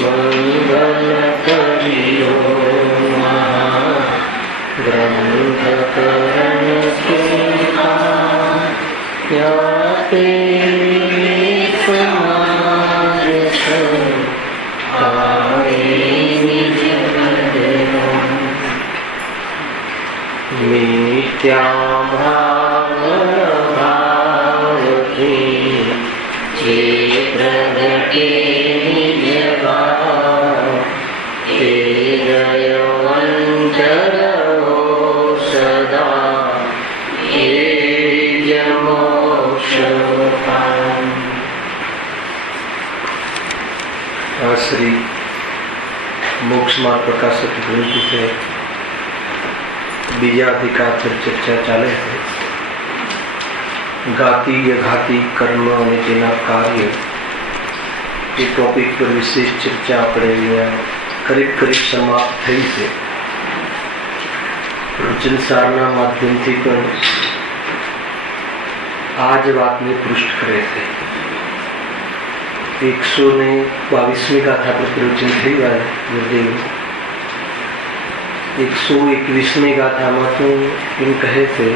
મંગલ કર્યો ગ્રંથકરણ સ્તુતા યાતે સમાજ મિથ્યા ભાવથી જે પ્રગટે નિજ ભાવ તે જયવંતરો સદા એ જ મોક્ષ પામ. આ શ્રી મોક્ષ માર્ગ પ્રકાશક ગ્રંથ છે. બીજા અધિકાર પર ચર્ચા ચાલે છે. ઘાતી અઘાતી કર્મ અને તેના કાર્ય એ ટોપિક પર વિશેષ ચર્ચા આપણે અહીંયા કરીબ સમાપ્ત થઈ છે. જનસારના માધ્યમથી પણ આ જ વાતને પૃષ્ઠ કરે છે. 122મી ગાથા પર પ્રવચન થઈ ગયા ગુરુદેવ. 121મી ગાથામાં તો એમ કહે છે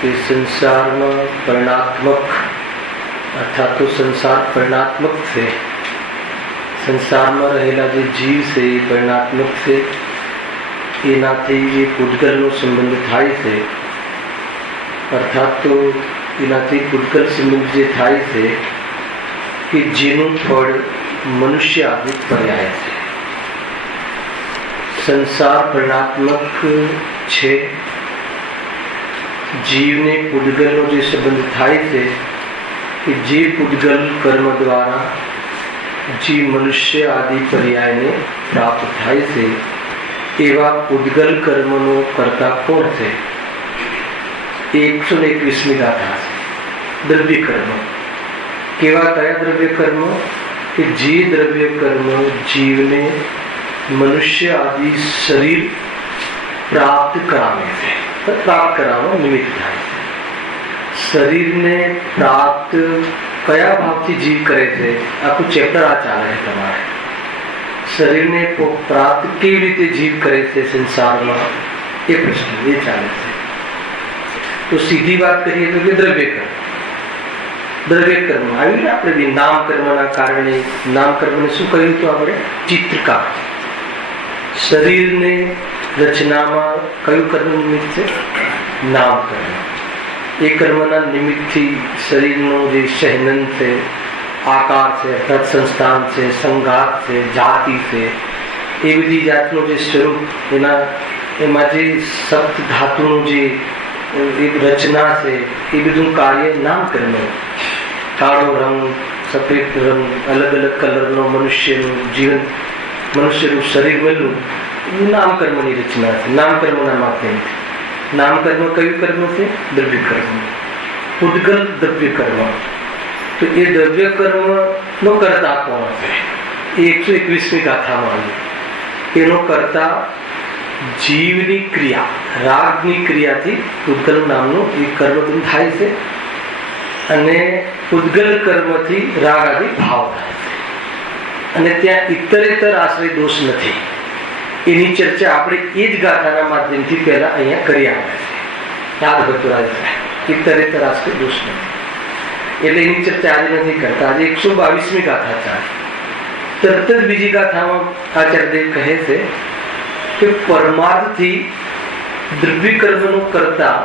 કે સંસારમાં પરિણાત્મક અર્થાત તો સંસાર પરિણાત્મક છે. સંસારમાં રહેલા જે જીવ છે એ પરિણાત્મક છે. એનાથી જે પૂતગલનો સંબંધ થાય છે અર્થાત તો એનાથી પૂતગલ સંબંધ જે થાય છે કે જેનું ફળ મનુષ્ય આદિ પર્યાય છે. સંસાર પરિણાત્મક છે. જીવને પૂતગલનો જે સંબંધ થાય છે કે જે પૂતગલ કર્મ દ્વારા જે મનુષ્ય આદિ પર્યાયને પ્રાપ્ત થાય છે એવા પૂતગલ કર્મનો કર્તા કોણ છે? 121મી ગાથા છે. દ્રવ્ય કર્મ. કેવા કયા દ્રવ્ય કર્મ? કે જે દ્રવ્ય કર્મ જીવને મનુષ્ય આદિ શરીર પ્રાપ્ત કરાવે છે, પ્રાપ્ત કરાવવા નિમિત્ત થાય છે. શરીરને પ્રાપ્ત કયા ભાવથી જીવ કરે છે? આખું ચેપ્ટર આ ચાલે છે તમારે. શરીરને પ્રાપ્ત કેવી રીતે જીવ કરે છે સંસારમાં એ પ્રશ્ન એ ચાલે છે. તો સીધી વાત કરીએ તો કે દ્રવ્ય કર્મ. દ્રવ્ય કર્મ આવી આપણે નામ કર્મના કારણે નામ કર્મને શું કહ્યું તો આપણે ચિત્રકાર. શરીરને રચનામાં કયું કર્મ નિમિત્ત છે? નામ કર્મ. એ કર્મના નિમિત્તથી શરીરનો જે સહનન છે, આકાર છે અર્થાત સંસ્થાન છે, સંઘાત છે, જાતિ છે, એ બધી જાતનું જે સ્વરૂપ એમાં જે સપ્ત ધાતુનું જે રચના છે એ બધું કાર્ય નામ કર્મ. કાળો રંગ, સફેદ રંગ, અલગ અલગ કલરનો મનુષ્યનું જીવન, મનુષ્યનું શરીર મળ્યું એ નામકર્મની રચના છે. નામકર્મના માધ્યમથી. નામકર્મ કયું કર્મ છે? દ્રવ્ય કર્મ. પૂતગલ દ્રવ્ય કર્મ. તો એ દ્રવ્ય કર્મ નો કર્તા કોણ છે? 121મી ગાથામાં એનો કર્તા જીવની ક્રિયા, રાગની ક્રિયાથી પૂતગલ નામનું એ કર્મ થાય છે. અને પૂતગલ કર્મથી રાગ આદિ ભાવ થાય છે. અને ત્યાં ઇતરેતર આશ્રય દોષ નથી. એની ચર્ચા આપણે એ જ ગાથાના માધ્યમથી પહેલા અહીંયા કરી આવે છે. યાદ હતું આજે ઇતરેતર આશ્રય દોષ નથી એટલે એની ચર્ચા આજે નથી કરતા. આજે 122મી ગાથા ચાલે. તરત જ બીજી ગાથામાં આચાર્યદેવ કહે છે કે પરમાર્થથી દ્રવ્ય કર્મનો કરતા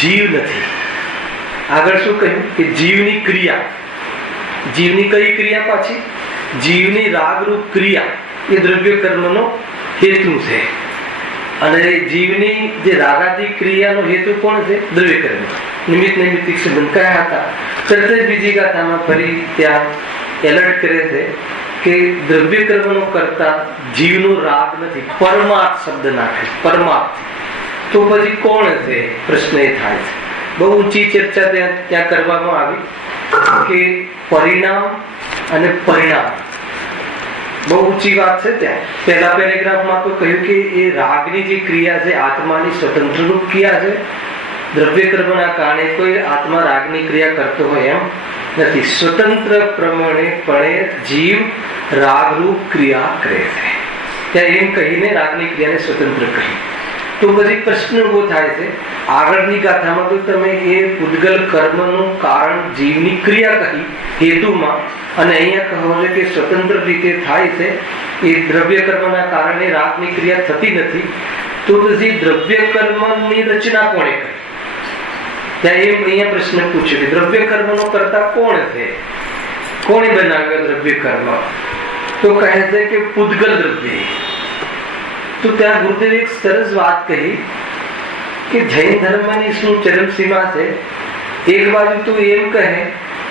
જીવ નથી. આગળ શું કહ્યું કે જીવની ક્રિયા, જીવની કઈ ક્રિયા પાછી? જીવની રાગરૂપ ક્રિયા એ દ્રવ્ય કર્મનો હેતુ છે. અને જીવની જે રાગાદી ક્રિયાનો હેતુ કોણ છે? દ્રવ્ય કર્મ. નિમિત્ત નૈમિત્તિક સંબંધ કયા હતા? તરત જ બીજી ગાથામાં ફરી ત્યાં એલર્ટ કરે છે કે દ્રવ્ય કર્મનો કરતા જીવનો રાગ નથી. પરમાર્થ શબ્દ નાખે. પરમાર્થ તો પછી કોણ છે? પ્રશ્ન એ થાય છે. બહુ ઊંચી ચર્ચા ત્યાં કરવામાં આવી કે પરિણામ અને પરિણામ બહુ ઊંચી વાત છે. ત્યાં પહેલા પેરેગ્રાફમાં તો કહ્યું કે એ રાગની જે ક્રિયા છે આત્માની સ્વતંત્ર રૂપ ક્રિયા છે. દ્રવ્ય કર્મના કારણે કોઈ આત્મા રાગની ક્રિયા કરતો હોય એમ નથી. સ્વતંત્ર પ્રમાણે જીવ રાગરૂપ ક્રિયા કરે છે. ત્યાં એમ કહીને રાગની ક્રિયાને સ્વતંત્ર કહી. તો પછી પ્રશ્ન ઉભો થાય છે, આગળની ગાથામાં તો તમે એ પૂદગલ કર્મનું કારણ જીવની ક્રિયા કહી હેતુમાં, અને અહીંયા કહો છો કે સ્વતંત્ર રીતે થાય છે, એ દ્રવ્ય કર્મના કારણે રાગની ક્રિયા થતી નથી. તો પછી દ્રવ્ય કર્મની રચના કોણે કરી? ત્યાં એમ અહીંયા પ્રશ્ન પૂછ્યો કે દ્રવ્ય કર્મનો કરતા કોણ છે? કોણે બનાવ્યો દ્રવ્ય કર્મ? તો કહે છે કે પૂદગલ દ્રવ્ય. તો ત્યાં ગુરુદેવ એક સરસ વાત કહી કે જૈન ધર્મની શું ચરમસીમા છે. એક બાજુ તો એમ કહે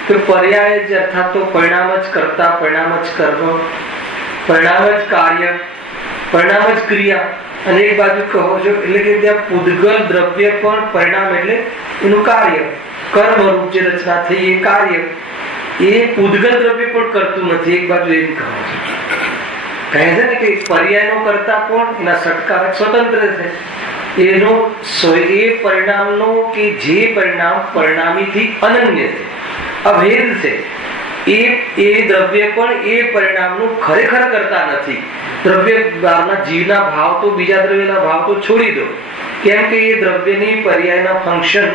કે પર્યાય જ અર્થાત તો પરિણામ જ કરતા, પરિણામ જ કર્મ, પરિણામ જ કાર્ય, પરિણામ જ ક્રિયા. અને એક બાજુ કહો છો એટલે કે ત્યાં પૂદગલ દ્રવ્ય પણ પરિણામ એટલે એનું કાર્ય, કર્મ રૂપ જે રચના થઈ એ કાર્ય, એ પૂદગલ દ્રવ્ય પણ કરતું નથી. એક બાજુ એમ કહો છો, કહે છે ને કે પર્યાયનો કરતા કોણ? એના સટકારક સ્વતંત્ર છે. એનો એ પરિણામનો કે જે પરિણામ પરિણામીથી અનન્ય છે, અભેદ છે, એ દ્રવ્ય પણ એ પરિણામનું ખરેખર કરતા નથી. દ્રવ્ય બહારના જીવના ભાવ તો બીજા દ્રવ્યના ભાવ તો છોડી દો, કેમ કે એ દ્રવ્યની પર્યાયના ફંક્શન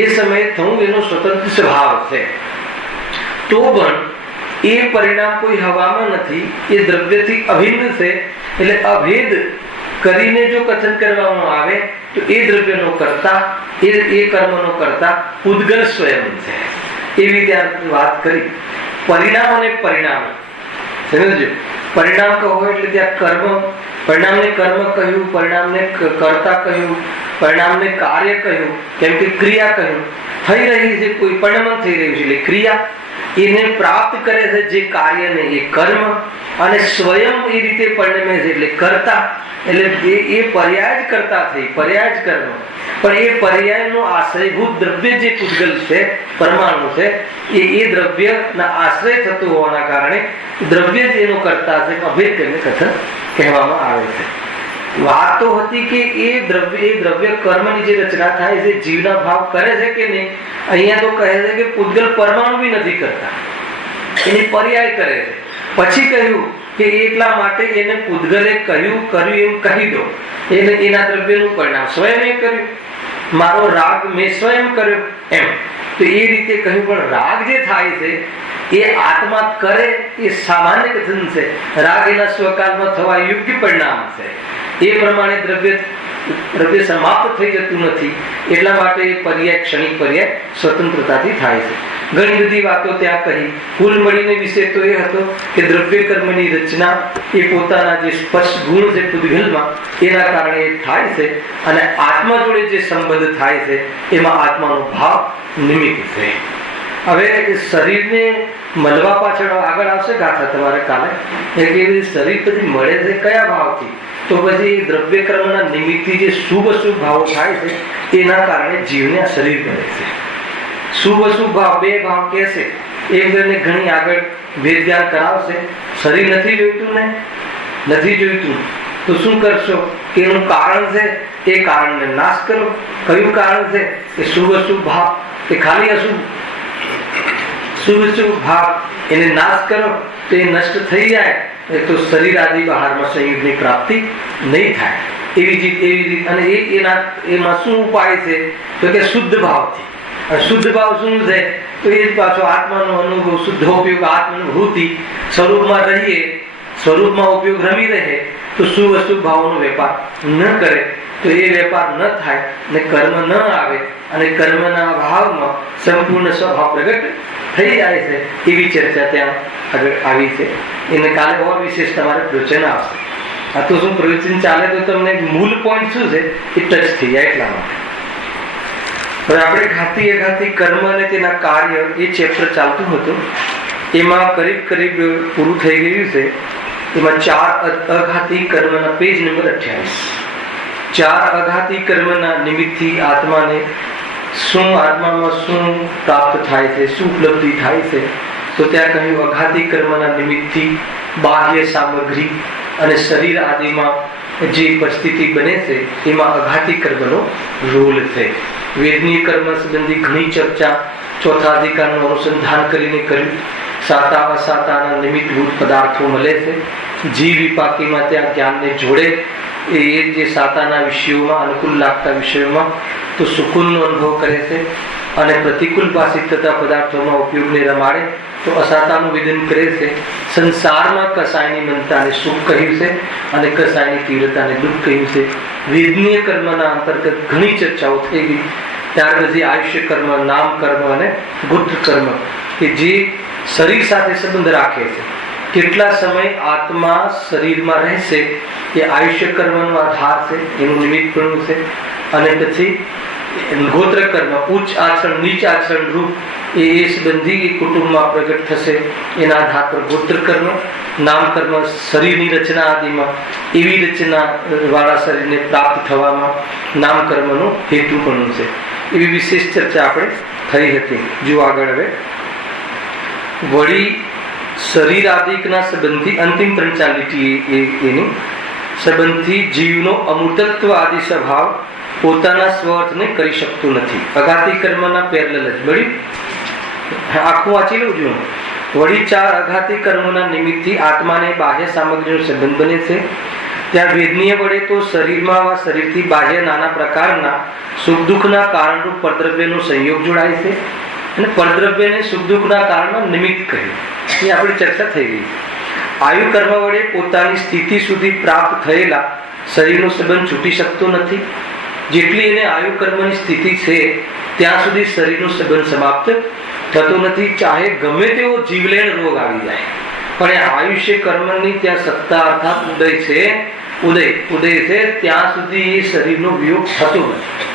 એ સમયે થવું એનો સ્વતંત્ર સ્વભાવ છે. તો પણ એ પરિણામ કોઈ હવામાં નથી, એ દ્રવ્યથી અભિન્ન છે. એટલે અભેદ કરીને જો કથન કરવામાં આવે તો એ દ્રવ્યનો કરતા, એ કર્મનો કરતા પૂદગલ સ્વયં છે. એવી ત્યાં વાત કરી. પરિણામ અને પરિણામ સમજો. પરિણામ કહો એટલે ત્યાં કર્મ, પરિણામને કર્મ કહ્યું, પરિણામને કર્તા કહ્યું, પરિણામને કાર્ય કહ્યું, કેમ કે ક્રિયા કહ્યું. થઈ રહી છે કોઈ પરિણામ થઈ રહ્યું છે એટલે ક્રિયા, એને પ્રાપ્ત કરે છે જે કાર્યને એ કર્મ, અને સ્વયં એ રીતે પરિણમે છે એટલે કર્તા. એટલે એ પર્યાય જ કરતા થઈ, પર્યાય જ કર્મ. પણ એ પર્યાયનો આશ્રયભૂત દ્રવ્ય જે પૂદગલ છે, પરમાણુ છે, એ દ્રવ્યના આશ્રય થતો હોવાના કારણે દ્રવ્ય જ એનો કરતા છે, અભેદ કરીને કથન કહેવામાં આવે છે. વાત તો હતી કે એ દ્રવ્ય કર્મની જે રચના થાય છે, જીવના ભાવ કરે છે કે નહીં. અહીંયા તો કહે છે કે પૂદગલ પરમાણુ બી નથી કરતા, એની પર્યાય કરે છે. પછી કહ્યું કે એટલા માટે એને પૂદગલે કર્યું એમ કહી દો, એને એના દ્રવ્યનું પરિણામ સ્વયં કર્યું. મારો રાગ મેં સ્વયં કર્યો એમ તો એ રીતે કહ્યું. પણ રાગ જે થાય છે એ આત્મા કરે એ સામાન્ય કથન છે. રાગ એના સ્વકાલમાં થવા યોગ્ય પરિણામ છે. એ પ્રમાણે દ્રવ્ય સમાપ્ત થઈ જતું નથી. એટલા માટે એ પર્યાય, ક્ષણિક પર્યાય સ્વતંત્રતાથી થાય છે. ઘણી બધી વાતો ત્યાં કહી. કુલ મળીને વિષય તો એ હતો કે દ્રવ્ય કર્મની રચના એ પોતાના જે સ્પષ્ટ ગુણ છે પૂદગલમાં, એના કારણે એ થાય છે. અને આત્મા જોડે જે સંબંધ થાય છે એમાં આત્માનો ભાવ નિમિત્ત છે. હવે શરીરને મળવા પાછળ આગળ આવશે ગાથા તમારે કાલે, કે શરીર પછી મળે છે કયા ભાવથી? તો પછી દ્રવ્ય કર્મના નિમિત્તથી જે શુભ અશુભ ભાવો થાય છે એના કારણે જીવને આ શરીર મળે છે. શુભ અશુભ ભાવ, બે ભાવ કહેશે. એક ઘણી આગળ ભેદ જ્ઞાન કરાવશે. શરીર નથી જોઈતું ને, નથી જોઈતું તો શું કરશો? કે એનું કારણ છે, એ કારણને નાશ કરો. કયું કારણ છે? કે શુભ અશુભ ભાવ, કે ખાલી અશુભ શુભ અશુભ ભાવ એને નાશ કરો તો એ નષ્ટ થઈ જાય. તો શરીર આદિ બહારમાં સંયુગની પ્રાપ્તિ નહીં થાય. એવી રીત. અને એમાં શું ઉપાય છે? તો કે શુદ્ધ ભાવથી. શુદ્ધ ભાવ શું છે? તો એ જ પાછો આત્માનો અનુભવ, શુદ્ધ ઉપયોગ, આત્માનુભૂતિ, સ્વરૂપમાં રહીએ, સ્વરૂપમાં ઉપયોગ રમી રહે તો શુભ અશુભ ભાવનો વેપાર ન કરે તો એ વેપાર ન થાય ને કર્મ ન આવે, અને કર્મના ભાવમાં સંપૂર્ણ સ્વભાવ પ્રગટ થઈ જાય છે. એવી ચર્ચા ત્યાં આગળ આવી છે. એને કાલે ઓર વિશેષ તમારે પ્રવચન આવશે. આ તો શું પ્રવચન ચાલે તો તમને મૂળ પોઈન્ટ શું છે એ ટચ થઈ જાય. એટલા માટે હવે આપણે ઘાતી અઘાતી કર્મ અને તેના કાર્ય એ ચેપ્ટર ચાલતું હતું. એમાં કરીબ પૂરું થઈ ગયું છે. એમાં 4 અઘાતી કર્મના પેજ નંબર 28. 4 અઘાતી કર્મના નિમિત્તથી આત્માને આત્મામાં શું પ્રાપ્ત થાય છે, શું ઉપલબ્ધિ થાય છે? તો ત્યાં કહ્યું અઘાતી કર્મના નિમિત્તથી બાહ્ય સામગ્રી અને શરીર આદિમાં જે પરિસ્થિતિ બને છે એમાં અઘાતી કર્મનો રોલ છે. વેદનીય કર્મ સંબંધી ઘણી ચર્ચા ચોથા અધિકારનું અનુસંધાન કરીને કર્યું. સાતા અસાતાના નિમિત્તભૂત પદાર્થો મળે છે. જીવ વિપાકીમાં ત્યાં જ્ઞાનને જોડે એ જે સાતાના વિષયોમાં અનુકૂળ લાગતા વિષયોમાં તો સુકૂનનો અનુભવ કરે છે, અને પ્રતિકૂળ ભાષિત થતા પદાર્થોમાં ઉપયોગને રમાડે તો અસાતાનું વિધન કરે છે. સંસારમાં કસાયની મનતાને સુખ કહ્યું છે અને કસાયની તીવ્રતાને દુઃખ કહ્યું છે. વેદનીય કર્મના અંતર્ગત ઘણી ચર્ચાઓ થઈ ગઈ. ત્યાર પછી આયુષ્ય કર્મ, નામ કર્મ અને ગોત્ર કર્મ કે જે શરીર સાથે સંબંધ રાખે છે. કેટલા સમય આત્મા શરીરમાં રહેશે એ આયુષ્ય કર્મનો આધાર છે, એનું નિમિત્ત પણ છે. અને પછી ગોત્ર કર્મ, ઉચ્ચ આચરણ નીચ આચરણ રૂપ એ સંબંધી એ કુટુંબમાં પ્રગટ થશે, એના આધાર પર ગોત્ર કર્મ. નામ કર્મ શરીરની રચના આદિમાં એવી રચના વાળા શરીરને પ્રાપ્ત થવામાં નામ કર્મનો હેતુ પણ છે. એવી વિશેષ ચર્ચા આપણે થઈ હતી. જો આગળ હવે વળી શરીર આદિકના સંબંધી અંતિમ 3-4 લીટી એની સંબંધી જીવનો અમૃતત્વ આદિ સ્વભાવ પોતાના સ્વઅર્થને કરી શકતું નથી. અઘાતી કર્મના પેરેલલ જ વળી આખું વાંચી લઉં છું. વળી 4 અઘાતી કર્મોના નિમિત્તથી આત્માને બાહ્ય સામગ્રીનો સંબંધ બને છે. ત્યાં વેદનીય વડે તો શરીરમાં વા શરીરથી બાહ્ય નાના પ્રકારના સુખ દુઃખના કારણરૂપ પરદ્રવ્યનો સંયોગ જોડાય છે, અને પરદ્રવ્યને સુખ દુઃખના કારણમાં નિમિત્ત કહ્યું. એ આપણી ચર્ચા થઈ ગઈ. આયુ કર્મ વડે પોતાની સ્થિતિ સુધી પ્રાપ્ત થયેલા શરીરનો સંબંધ છૂટી શકતો નથી. જેટલી એને આયુ કર્મની સ્થિતિ છે ત્યાં સુધી શરીરનો સંબંધ સમાપ્ત થતો નથી, ચાહે ગમે તેવો જીવલેણ રોગ આવી જાય. પણ એ આયુષ્ય કર્મની ત્યાં સત્તા અર્થાત ઉદય છે ત્યાં સુધી એ શરીરનો વિયોગ થતો નથી.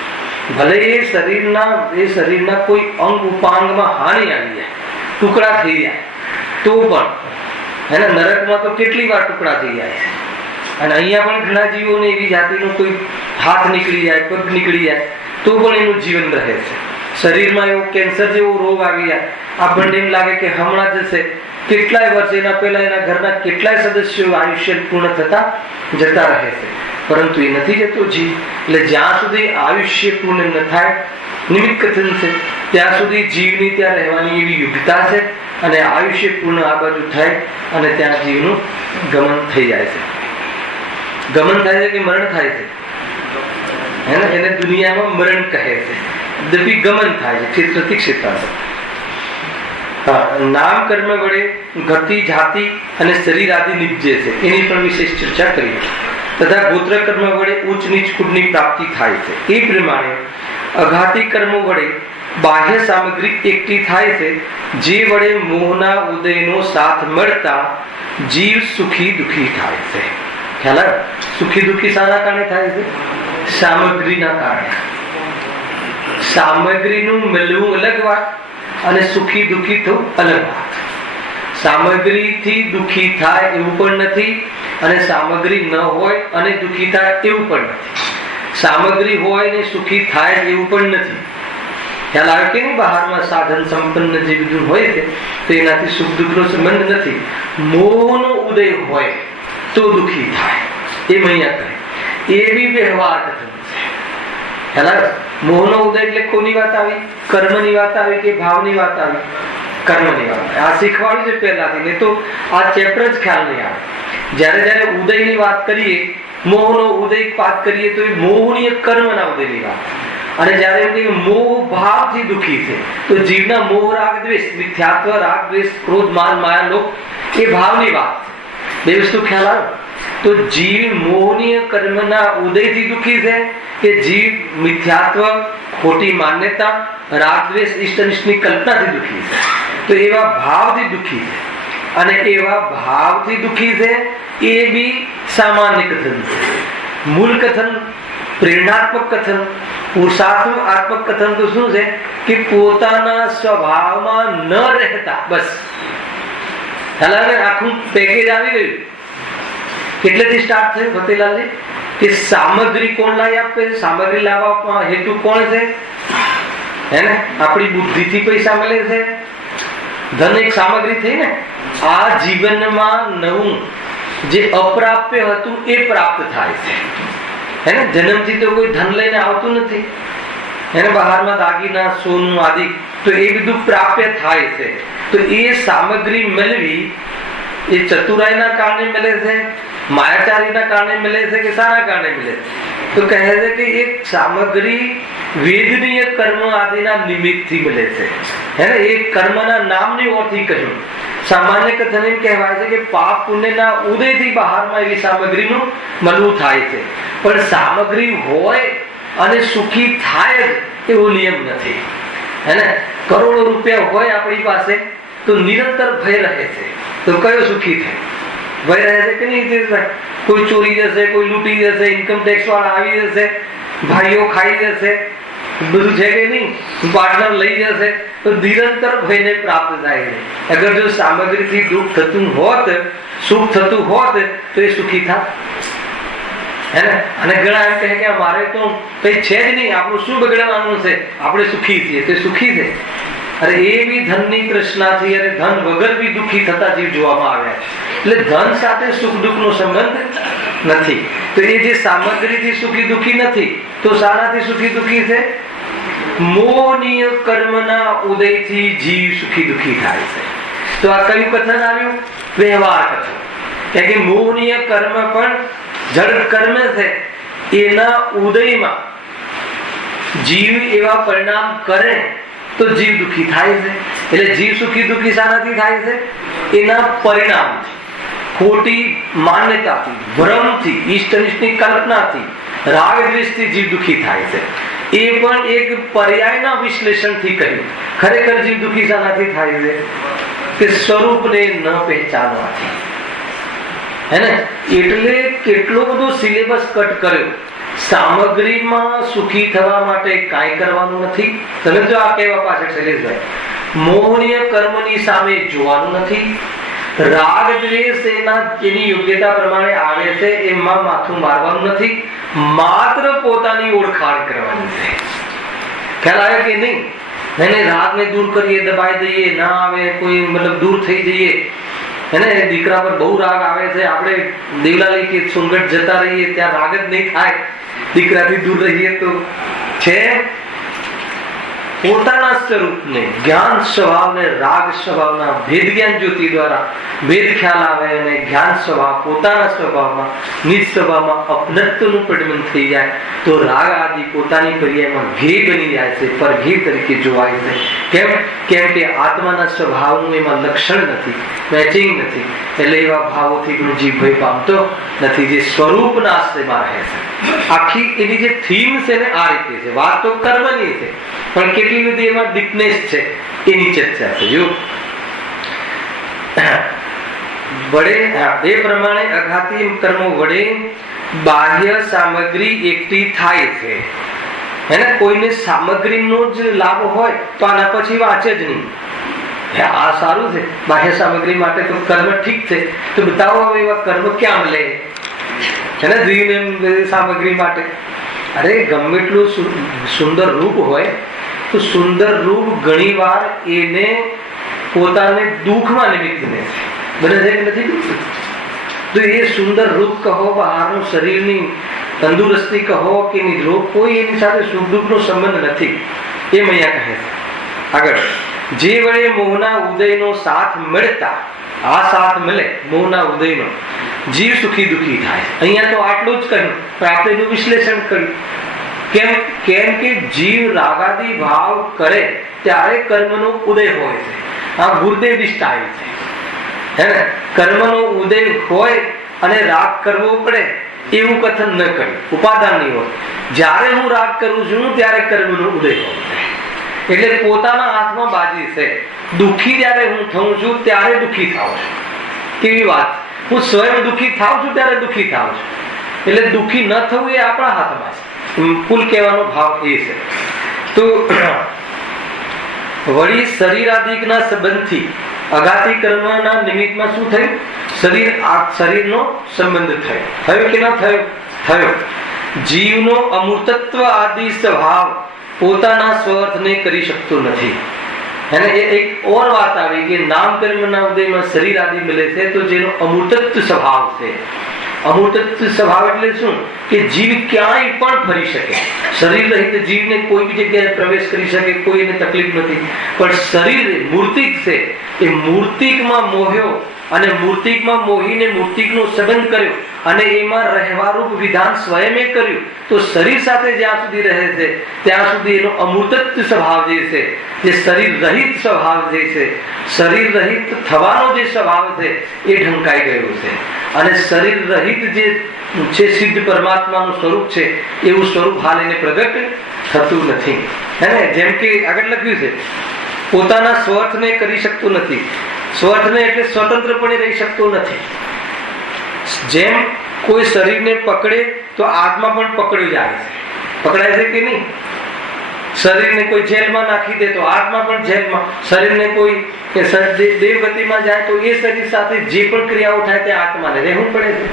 ભલે એ શરીરના કોઈ અંગ ઉપાંગમાં હાનિ આવી જાય, ટુકડા થઈ જાય તો પણ એને નરકમાં તો કેટલી વાર ટુકડા થઈ જાય છે. અને અહીંયા પણ ઘણા જીવોને એવી જાતિનો કોઈ હાથ નીકળી જાય, પગ નીકળી જાય તો પણ એનું જીવન રહે છે. શરીરમાં એવો કેન્સર જેવો રોગ આવી જાય, આપણને એમ લાગે કે હમણાં જશે. કેટલાય વર્ષ એના પહેલા એના ઘરના કેટલાય સદસ્યો આયુષ્ય પૂર્ણ થતા જતા રહે છે, પરંતુ એ નથી જતો જીવ. એટલે જ્યાં સુધી આયુષ્ય પૂર્ણ ન થાય, નિમિત્ત કથન છે, ત્યાં સુધી જીવની ત્યાં રહેવાની એવી યોગ્યતા છે. અને આયુષ્ય પૂર્ણ આ બાજુ થાય અને ત્યાં જીવનું ગમન થઈ જાય છે. ગમન થાય છે કે મરણ થાય છે? એને દુનિયામાં મરણ કહે છે, દપી ગમન થાય છે ક્ષેત્રથી ક્ષેત્રાંતર. નામ કર્મ વડે ગતિ જાતિ અને શરીર આદિ નિપજે છે, એની પણ વિશેષ ચર્ચા કરી. તથા ગોત્ર કર્મ વડે ઉચ્ચ નીચ કુળની પ્રાપ્તિ થાય છે. એ પ્રમાણે અઘાતી કર્મો વડે બાહ્ય સામગ્રી એકઠી થાય છે, જે વડે મોહના ઉદયનો સાથ મળતા જીવ સુખી દુઃખી થાય છે. ખ્યાલ આવે? સુખી દુઃખી શાના કારણે થાય છે? સામગ્રીના કારણે. સામગ્રીનું મળવું અલગ વાત અને સુખી દુઃખી થવું અલગ વાત. સામગ્રીથી દુઃખી થાય એવું પણ નથી, અને સામગ્રી ન હોય અને દુઃખી થાય એવું પણ નથી. સામગ્રી હોય ને સુખી થાય એવું પણ નથી. ખ્યાલ આવે કે નહીં? બહારમાં સાધન સંપન્ન જે બધું હોય છે તો એનાથી સુખ દુઃખનો સંબંધ નથી. મોહનો ઉદય હોય તો દુઃખી થાય, એમ અહીંયા કહે. એવી વ્યવહાર કથન છે. ખ્યાલ આવે? મોહનો ઉદય એટલે કોની વાત આવી? કર્મની વાત આવી કે ભાવની વાત આવી? કર્મની વાત. આ શીખવાડ્યું છે પહેલાથી, નહીં તો આ ચેપ્ટર જ ખ્યાલ નહીં આવે. જ્યારે ઉદયની વાત કરીએ, મોહનો ઉદય વાત કરીએ તો એ મોહની કર્મના ઉદયની વાત. અને જ્યારે એવું કે મોહ ભાવથી દુઃખી છે તો જીવના મોહ રાગ દ્વેષ, મિથ્યાત્વ રાગ દ્વેષ, ક્રોધ માન માયા લોક એ ભાવની વાત છે. બે વસ્તુ ખ્યાલ આવે? તો જીવ મોહનીય કર્મના ઉદયથી દુઃખી છે કે જીવ મિથ્યાત્વ, ખોટી માન્યતા, રાગ દ્વેષ, ઇષ્ટ અનિષ્ટની કલ્પનાથી દુઃખી છે? તો એવા ભાવથી દુઃખી છે. અને એવા ભાવથી દુઃખી છે એ બી સામાન્ય કથન છે. મૂળ કથન, પ્રેરણાત્મક કથન, પુરુષાર્થાત્મક કથન તો શું છે કે પોતાના સ્વભાવમાં ન રહેતા, બસ. આખું પેકેજ આવી ગયું. કેટલેથી સ્ટાર્ટ થયું ફતેલાલજી? કે સામગ્રી કોણ લાવી આપે છે? સામગ્રી લાવવા હેતુ કોણ છે? હે ને? આપણી બુદ્ધિથી પૈસા મળે છે. ધન એક સામગ્રી થઈ ને. આ જીવનમાં નવું જે અપ્રાપ્ય હતું એ પ્રાપ્ત થાય છે. હે ને? જન્મથી તો કોઈ ધન લઈને આવતું નથી. એને બહારમાં દાગીના, સોનું આદિ, તો એ બધું પ્રાપ્ય થાય છે. તો એ સામગ્રી મેળવી એ ચતુરાઈના કારણે મળે છે, માયાચારીના કારણે મળે છે કે શાના કારણે મળે છે? તો કહે છે કે એક સામગ્રી વેદનીય કર્મ આદિના નિમિત્તથી મળે છે. હે ને, એ કર્મના નામની ઓરથી કહ્યું. સામાન્ય કથન એમ કહેવાય છે કે પાપ પુણ્યના ઉદયથી બહારમાં એવી સામગ્રીનું મળવું થાય છે. પણ સામગ્રી હોય અને સુખી થાય જ એવો નિયમ નથી. હે ને, કરોડો રૂપિયા હોય આપણી પાસે તો નિરંતર ભય રહે છે, તો કયો સુખી થાય? ભય રહે છે કે નહીં? કોઈ ચોરી જશે, કોઈ લૂંટી જશે, ઇન્કમ ટેક્સ વાળા આવી જશે, ભાઈઓ ખાઈ જશે, બધું છે કે નહીં, પાર્ટનર લઈ જશે, તો નિરંતર ભયને પ્રાપ્ત થાય છે. અગર જો સામગ્રીથી દુઃખ થતું હોત, સુખ થતું હોત, તો એ સુખી થાત. હે ને? અને ઘણા એમ કહે કે મારે તો કઈ છે જ નહીં, આપણું શું બગડવાનું છે, આપણે સુખી છીએ, તો સુખી છે. અરે એવી ધનની તૃષ્ણાથી અને ધન વગર બી દુઃખી થતા જીવ જોવામાં આવ્યા છે. એટલે ધન સાથે સુખ દુઃખ નો સંબંધ નથી. તો એ જે સામગ્રીથી સુખી દુઃખી નથી, તો શાનાથી સુખી દુઃખી છે? મોહનીય કર્મના ઉદયથી જીવ સુખી દુઃખી થાય છે. તો આ કયું કથન આવ્યું? વ્યવહાર કથન. કે મોહનીય કર્મ પણ જડ કર્મ છે, એના ઉદયમાં જીવ એવા પરિણામ કરે તો જીવ દુઃખી થાય છે. એટલે જીવ સુખી દુઃખી શાનાથી થાય છે? એના પરિણામથી, ખોટી માન્યતાથી, ભ્રમથી, ઈષ્ટ અનિષ્ટની કલ્પનાથી, રાગ દ્વેષથી જીવ દુઃખી થાય છે. એ પણ એક પર્યાયના વિશ્લેષણથી કહ્યું. ખરેખર જીવ દુઃખી શાનાથી થાય છે? કે સ્વરૂપને ન પહેચાનવાથી. હે ને, એટલે કેટલો બધો સિલેબસ કટ કર્યો. સામગ્રીમાં સુખી થવા માટે કાંઈ કરવાનું નથી. તમે જો આ કહેવા પાછળ શૈલેષભાઈ, મોહનીય કર્મની સામે જોવાનું નથી. રાગ દ્વેષ એની યોગ્યતા પ્રમાણે આવે છે, એમાં માથું મારવાનું નથી. માત્ર પોતાની ઓળખાણ કરવાની છે. ખ્યાલ આવે કે નહીં? એને રાગને દૂર કરીએ, દબાઈ દઈએ, ના આવે કોઈ, મતલબ દૂર થઈ જઈએ. એને દીકરા પર બહુ રાગ આવે છે, આપણે દેવલાલી કે સોનગઢ જતા રહીએ, ત્યાં રાગ જ નહીં થાય, દીકરાથી દૂર રહીએ તો છે. પોતાના સ્વરૂપને, જ્ઞાન સ્વભાવને રાગ સ્વભાવના ભેદ જ્ઞાન જ્યોતિ દ્વારા ભેદ ખ્યાલ આવે અને જ્ઞાન સ્વભાવ પોતાના સ્વભાવમાં, નિજ સ્વભાવમાં અપનત્વનું પ્રગમન થઈ જાય તો રાગ આદિ પોતાની ક્રિયામાં ઘેય બની જાય છે, પરઘેય તરીકે જોવાય છે. કેમ? કેમ કે આત્માના સ્વભાવનું એમાં લક્ષણ નથી, મેચિંગ નથી. એટલે એવા ભાવોથી પણ જીવ ભય પામતો નથી, જે સ્વરૂપના આશ્રયમાં રહે છે. આખી એની જે થીમ છે ને આ રીતે છે. વાત તો કર્મની છે, પણ કેટલી બધી એમાં ડીપનેસ છે એની ચર્ચા છે. જો વડે એ પ્રમાણે અઘાતી કર્મો વડે બાહ્ય સામગ્રી એકઠી થાય છે. એને કોઈને સામગ્રીનો જ લાભ હોય તો આના પછી વાંચે જ નહીં. આ સારું છે, બાહ્ય સામગ્રી માટે તો કર્મ ઠીક છે, તો બતાવો હવે એવા કર્મ ક્યાં મળે એને દ્વિને સામગ્રી માટે. અરે ગમે એટલું સુંદર રૂપ હોય તો સુંદર રૂપ ઘણી વાર એને પોતાને દુઃખમાં નિમિત્ત બને છે. બને છે કે નથી? તો એ સુંદર રૂપ કહો, બહારનું શરીરની તંદુરસ્તી કહો કે નિરોગ, કોઈ એની સાથે સુખ દુઃખનો સંબંધ નથી. એમ અહીંયા કહે છે. આગળ, જે વડે મોહના ઉદયનો સાથ મળતા, આ સાથ મળે મોહના ઉદયનો, જીવ સુખી દુઃખી થાય. અહીંયા તો આટલું જ કહ્યું, પણ આપણે એનું વિશ્લેષણ કર્યું. કેમ? કેમ કે જીવ રાગાદી ભાવ કરે ત્યારે કર્મનો ઉદય હોય છે. આ ગુરુદેવની સ્ટાઇલ છે. હે ને, કર્મનો ઉદય હોય અને રાગ કરવો પડે એવું કથન ન કર્યું, ઉપાદાન નહીં હોય. જ્યારે હું રાગ કરું છું ત્યારે કર્મનો ઉદય હોય. એટલે પોતાના હાથમાં બાજી છે. દુઃખી જ્યારે હું થઉં છું ત્યારે દુઃખી થાઉં છું. કેવી વાત! હું સ્વયં દુઃખી થાઉં છું ત્યારે દુઃખી થાઉં છું. એટલે દુઃખી ન થવું એ આપણા હાથમાં છે. કુલ કહેવાનો ભાવ એ છે. તો વળી શરીર આદિકના સંબંધથી અઘાતી કર્મના નિમિત્તમાં શું થયું? શરીરનો સંબંધ થયો કે ન થયો? થયો. જીવનો અમૂર્તત્વ આદિ સ્વભાવ પોતાના સ્વર્થને કરી શકતો નથી. અને એક ઓર વાત આવી કે નામ કર્મના ઉદયમાં શરીર આદિ મળે છે, તો જેનો અમૂર્તત્વ સ્વભાવ છે અમૂર્તત્વ સ્વભાવ એટલે શું કે જીવ ક્યાંય પણ ફરી શકે, શરીર રહિત જીવને કોઈ બી જગ્યાએ પ્રવેશ કરી શકે, કોઈ એને તકલીફ નથી. પણ શરીર મૂર્તિક છે, એ મૂર્તિકમાં મોહ્યો અને મૂર્તિકમાં મોહીને મૂર્તિકનો સંબંધ કર્યો અને એમાં રહેવારૂપ વિધાન સ્વયં કર્યું, તો શરીર સાથે જ્યાં સુધી રહે છે ત્યાં સુધી એનો અમૂર્તત્વ સ્વભાવ જે છે, જે શરીર રહિત સ્વભાવ જે છે, શરીર રહિત થવાનો જે સ્વભાવ છે એ ઢંકાઈ ગયો છે. અને શરીર રહિત જે છે સિદ્ધ પરમાત્માનું સ્વરૂપ છે એવું સ્વરૂપ હાલ એને પ્રગટ થતું નથી. હે ને, જેમ કે આગળ લખ્યું છે, પોતાના સ્વર્થને કરી શકતો નથી, સ્વર્થને એટલે સ્વતંત્રપણે રહી શકતો નથી. જેમ કોઈ શરીરને પકડે તો આત્મા પણ પકડ્યો જાય છે, પકડાય છે કે નહીં? શરીરને કોઈ જેલમાં નાખી દે તો આત્મા પણ જેલમાં, શરીરને કોઈ દેવગતિમાં જાય તો એ શરીર સાથે જે પણ ક્રિયાઓ થાય તે આત્માને રહેવું પડે છે.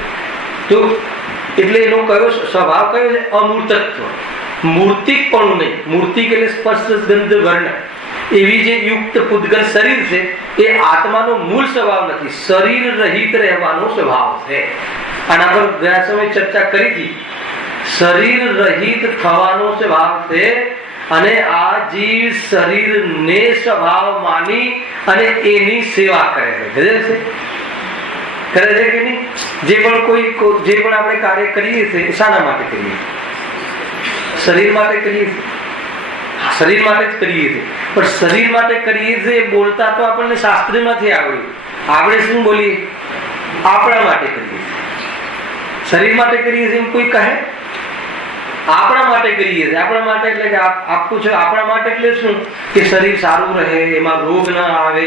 તો એટલે એનો કયો સ્વભાવ કયો છે? અમૂર્તત્વ. મૂર્તિક પણ નહીં, મૂર્તિક એટલે સ્પર્શ ગંધ વર્ણ એવી જે યુક્ત પૂતગલ શરીર છે એ આત્માનો મૂળ સ્વભાવ નથી, શરીર રહિત રહેવાનો સ્વભાવ છે. આના પર ગયા સમય ચર્ચા કરી હતી. શરીર રહિત થવાનો સ્વભાવ છે અને આ જીવ શરીરને સ્વભાવ માની અને એની સેવા કરે છે. કરે છે કે નહીં? જે પણ આપણે કાર્ય કરીએ છીએ શાના માટે કરીએ? શરીર માટે કરીએ છીએ, શરીર માટે જ કરીએ છીએ. પણ શરીર માટે કરીએ છીએ બોલતા તો આપણને શાસ્ત્રમાંથી આવડ્યું. આપણે શું બોલીએ? આપણા માટે કરીએ છીએ. શરીર માટે કરીએ છીએ કોઈ કહે? આપણા માટે કરીએ છીએ. આપણા માટે એટલે કે આપવું છે. આપણા માટે એટલે શું કે શરીર સારું રહે, એમાં રોગ ના આવે,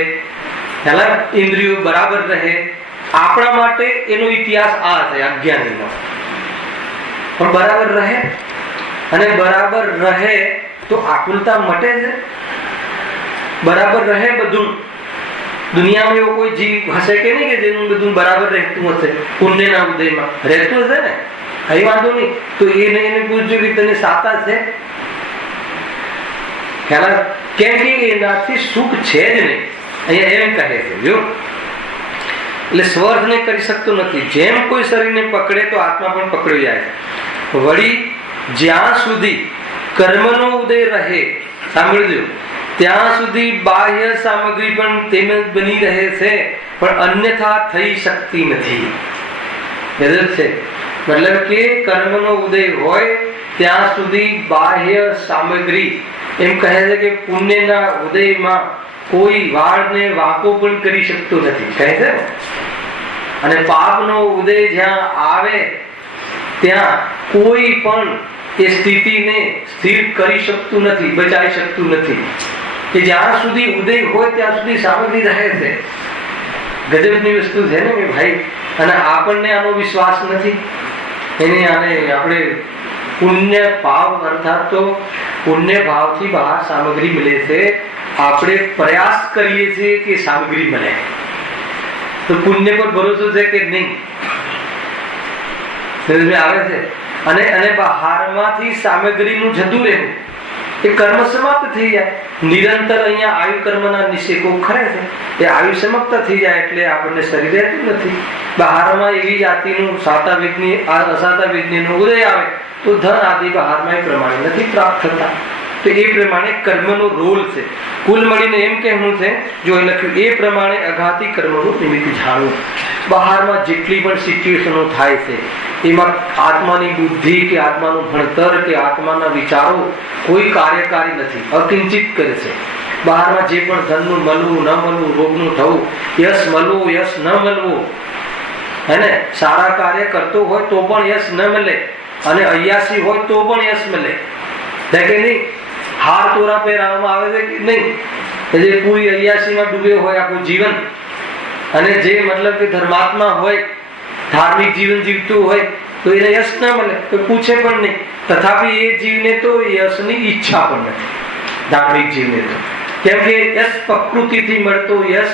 ઇન્દ્રિયો બરાબર રહે. આપણા માટે એનો ઇતિહાસ આ છે અજ્ઞાનીનો. પણ બરાબર રહે, અને બરાબર રહે તો આકુલતા મટે છે. બરાબર રહે બધું. દુનિયામાં એવો કોઈ જીવ હશે કે નહીં કે જેનું બધું બરાબર રહેતું હશે? પુણ્યના ઉદયમાં રહેતું હશે ને, કઈ વાંધો નહીં. તો એને પૂછજો કે તને સાતા છે? કેમ કે એનાથી સુખ છે જ નહીં. અહીંયા એમ કહે છે જો, એટલે સ્વર્થને કરી શકતો નથી. જેમ કોઈ શરીરને પકડે તો આત્મા પણ પકડી જાય. વળી જ્યાં સુધી કર્મનો ઉદય રહે, સાંભળજો, ત્યાં સુધી બાહ્ય સામગ્રી પણ તેમ જ બની રહે છે, પણ અન્યથા થઈ શકતી નથી. મતલબ કે કર્મનો ઉદય હોય ત્યાં સુધી બાહ્ય સામગ્રી, એમ કહે છે કે પુણ્યના ઉદયમાં કોઈ વાળને વાંકો પણ કરી શકતો નથી, કહે છે. અને પાપનો ઉદય જ્યાં આવે ત્યાં કોઈ પણ એ સ્થિતિને સ્થિર કરી શકતું નથી, બચાવી શકતું નથી. કે જ્યાં સુધી ઉદય હોય ત્યાં સુધી સામગ્રી રહે છે. ગજબની વસ્તુ છે ને કે ભાઈ. અને આપણને આનો વિશ્વાસ નથી. એને આપણે પુણ્ય ભાવ અર્થાત તો પુણ્ય ભાવથી બહાર સામગ્રી મળે છે. આપણે પ્રયાસ કરીએ છીએ કે સામગ્રી મળે. તો પુણ્ય પર ભરોસો છે કે નહીં? આવે છે. અને બહારમાંથી સામગ્રીનું જતું રહેવું એ કર્મ સમાપ્ત થઈ જાય. નિરંતર અહીંયા આયુ કર્મના નિષેકો ખરે છે, એ આયુ સમાપ્ત થઈ જાય એટલે આપણને શરીર રહેતું નથી. બહારમાં એવી જાતિનું સાતા વિજ્ઞ અસાતા વિજ્ઞનો ઉદય આવે તો ધન આદિ બહારમાં એ પ્રમાણે નથી પ્રાપ્ત થતા. તો એ પ્રમાણે કર્મનો રોલ છે. કુલ મળીને એમ કહેવું છે, જો એ લખ્યું એ પ્રમાણે અઘાતી કર્મનું નિમિત્ત જાણવું. બહારમાં જેટલી પણ સિચ્યુએશનો થાય છે એમાં આત્માની બુદ્ધિ કે આત્માનું ભણતર કે આત્માના વિચારો કોઈ કાર્યકારી નથી, અકિંચિત કરે છે. બહારમાં જે પણ ધનનું મળવું ન મળવું, રોગનું થવું, યશ મળવું યશ ન મળવું, હે ને, સારા કાર્ય કરતો હોય તો પણ યશ ન મળે, અને અયાસી હોય તો પણ યશ મળે કે નહીં. હાર તોરા પહેરાવવામાં આવે છે કે નહીં? જે પૂરી અયાસીમાં ડૂબ્યો હોય આખું જીવન, અને જે મતલબ કે ધર્માત્મા હોય, ધાર્મિક જીવન જીવતું હોય તો એને યશ ના મળે, તો પૂછે પણ નહીં. તથાપી એ જીવને તો યશની ઈચ્છા પણ નથી, ધાર્મિક જીવને તો. કેમ કે યશ પ્રકૃતિથી મળતો યશ,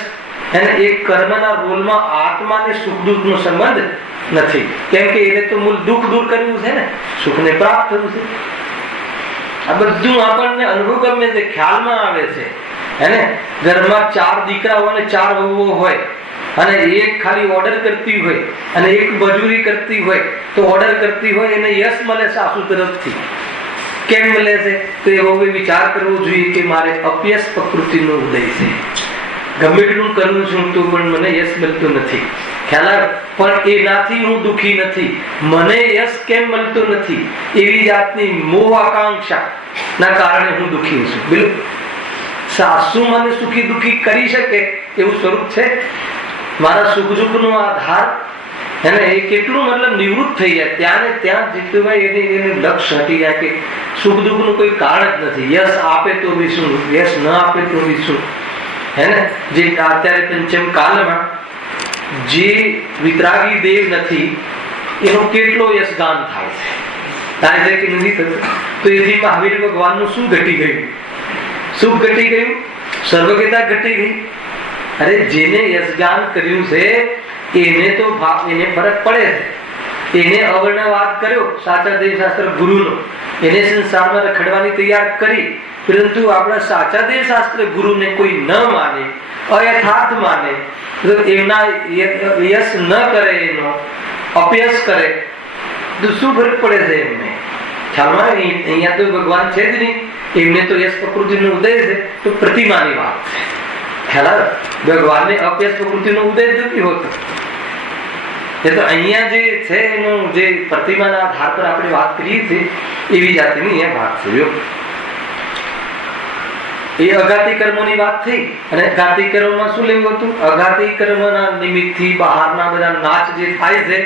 એને એક કર્મના રોલમાં આત્માને સુખ દુઃખનો સંબંધ નથી. કેમ કે એને તો મૂળ દુઃખ દૂર કરવું છે ને, સુખને પ્રાપ્ત કરવું છે. આ બધું આપણને અનુભવ ગમે તે ખ્યાલમાં આવે છે. હે ને, ઘરમાં 4 દીકરા હોય ને 4 વહુઓ હોય અને એક ખાલી ઓર્ડર કરતી હોય અને એક મજૂરી કરતી હોય તો ઓર્ડર કરતી હોય એને યશ મળે સાસુ તરફથી, કેમ મળે છે? તો એવો વિચાર કરવો જોઈએ કે મારે અપયશ પ્રકૃતિનો ઉદય છે, ગમે એટલું કરું છું તો પણ મને યશ મળતું નથી. ખ્યાલ? પણ એનાથી હું દુઃખી નથી, મને યશ કેમ મળતું નથી એવી જાતની મોહ આકાંક્ષા ના કારણે હું દુઃખી છું. બિલકુલ સાસુ મને સુખી દુઃખી કરી શકે એવું સ્વરૂપ છે? મારા સુખ દુઃખ નો આધાર એને એ કેટલું મતલબ નિવૃત્ત થઈ જાય ત્યાં ને ત્યાં જીતુભાઈ એને લક્ષ્ય હટી જાય કે સુખ દુઃખ નું કોઈ કારણ જ નથી. યશ આપે તો બી શું, યશ ન આપે તો બી શું. હે ને? જે અત્યારે પંચમ કાલમાં જે વિતરાગી દેવ નથી એનો કેટલો યશગાન થાય છે, થાય છે કે નથી થતું? તો એથી મહાવીર ભગવાનનું શું ઘટી ગયું? સુખ ઘટી ગયું, સર્વજ્ઞતા ઘટી ગઈ. અરે જેને યશગાન કર્યું છે એને તો એને ફરક પડે છે. એને અવર્ણવાદ કર્યો સાચા દેવશાસ્ત્ર ગુરુનો, એને સંસારમાં રખડવાની તૈયાર કરી, પરંતુ આપણા સાચા દેવશાસ્ત્ર ગુરુને કોઈ ન માને, અયથાર્થ માને, તો એમના યશ ન કરે, એનો અપયશ કરે તો શું ફરક પડે છે એમને? ખ્યાલમાં અહીંયા તો ભગવાન છે જ નહીં, એમને તો યશ પ્રકૃતિનો ઉદય છે તો પ્રતિમાની વાત છે. ખ્યાલ? ભગવાનને અપયશ પ્રકૃતિનો ઉદય જ નથી હોતો. એ તો અહીંયા જે છે એનું જે પ્રતિમાના આધાર પર આપણે વાત કરીએ છીએ એવી જાતિની અહીંયા વાત છે. એ અઘાતી કર્મોની વાત થઈ. અને અઘાતી કર્મમાં શું લેવું હતું? અઘાતી કર્મના નિમિત્તથી બહારના બધા નાચ જે થાય છે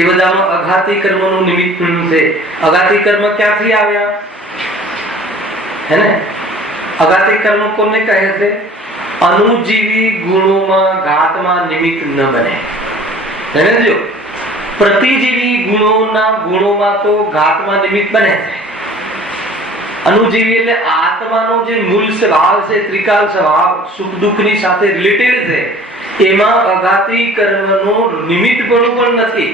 એ બધામાં અઘાતી કર્મનું નિમિત્ત છે. અઘાતી કર્મ ક્યાંથી આવ્યા? હે ને? અઘાતી કર્મ કોને કહે છે? અનુજીવી ગુણોમાં ઘાતમાં નિમિત્ત ન બને. સમજો? પ્રતિજીવી ગુણોમાં તો ઘાતમાં નિમિત્ત બને છે. અનુજીવી એટલે આત્માનો જે મૂળ સ્વભાવ છે, ત્રિકાલ સ્વભાવ, સુખ દુઃખની સાથે રિલેટેડ છે, એમાં અઘાતી કર્મનો નિમિત્ત પણ નથી.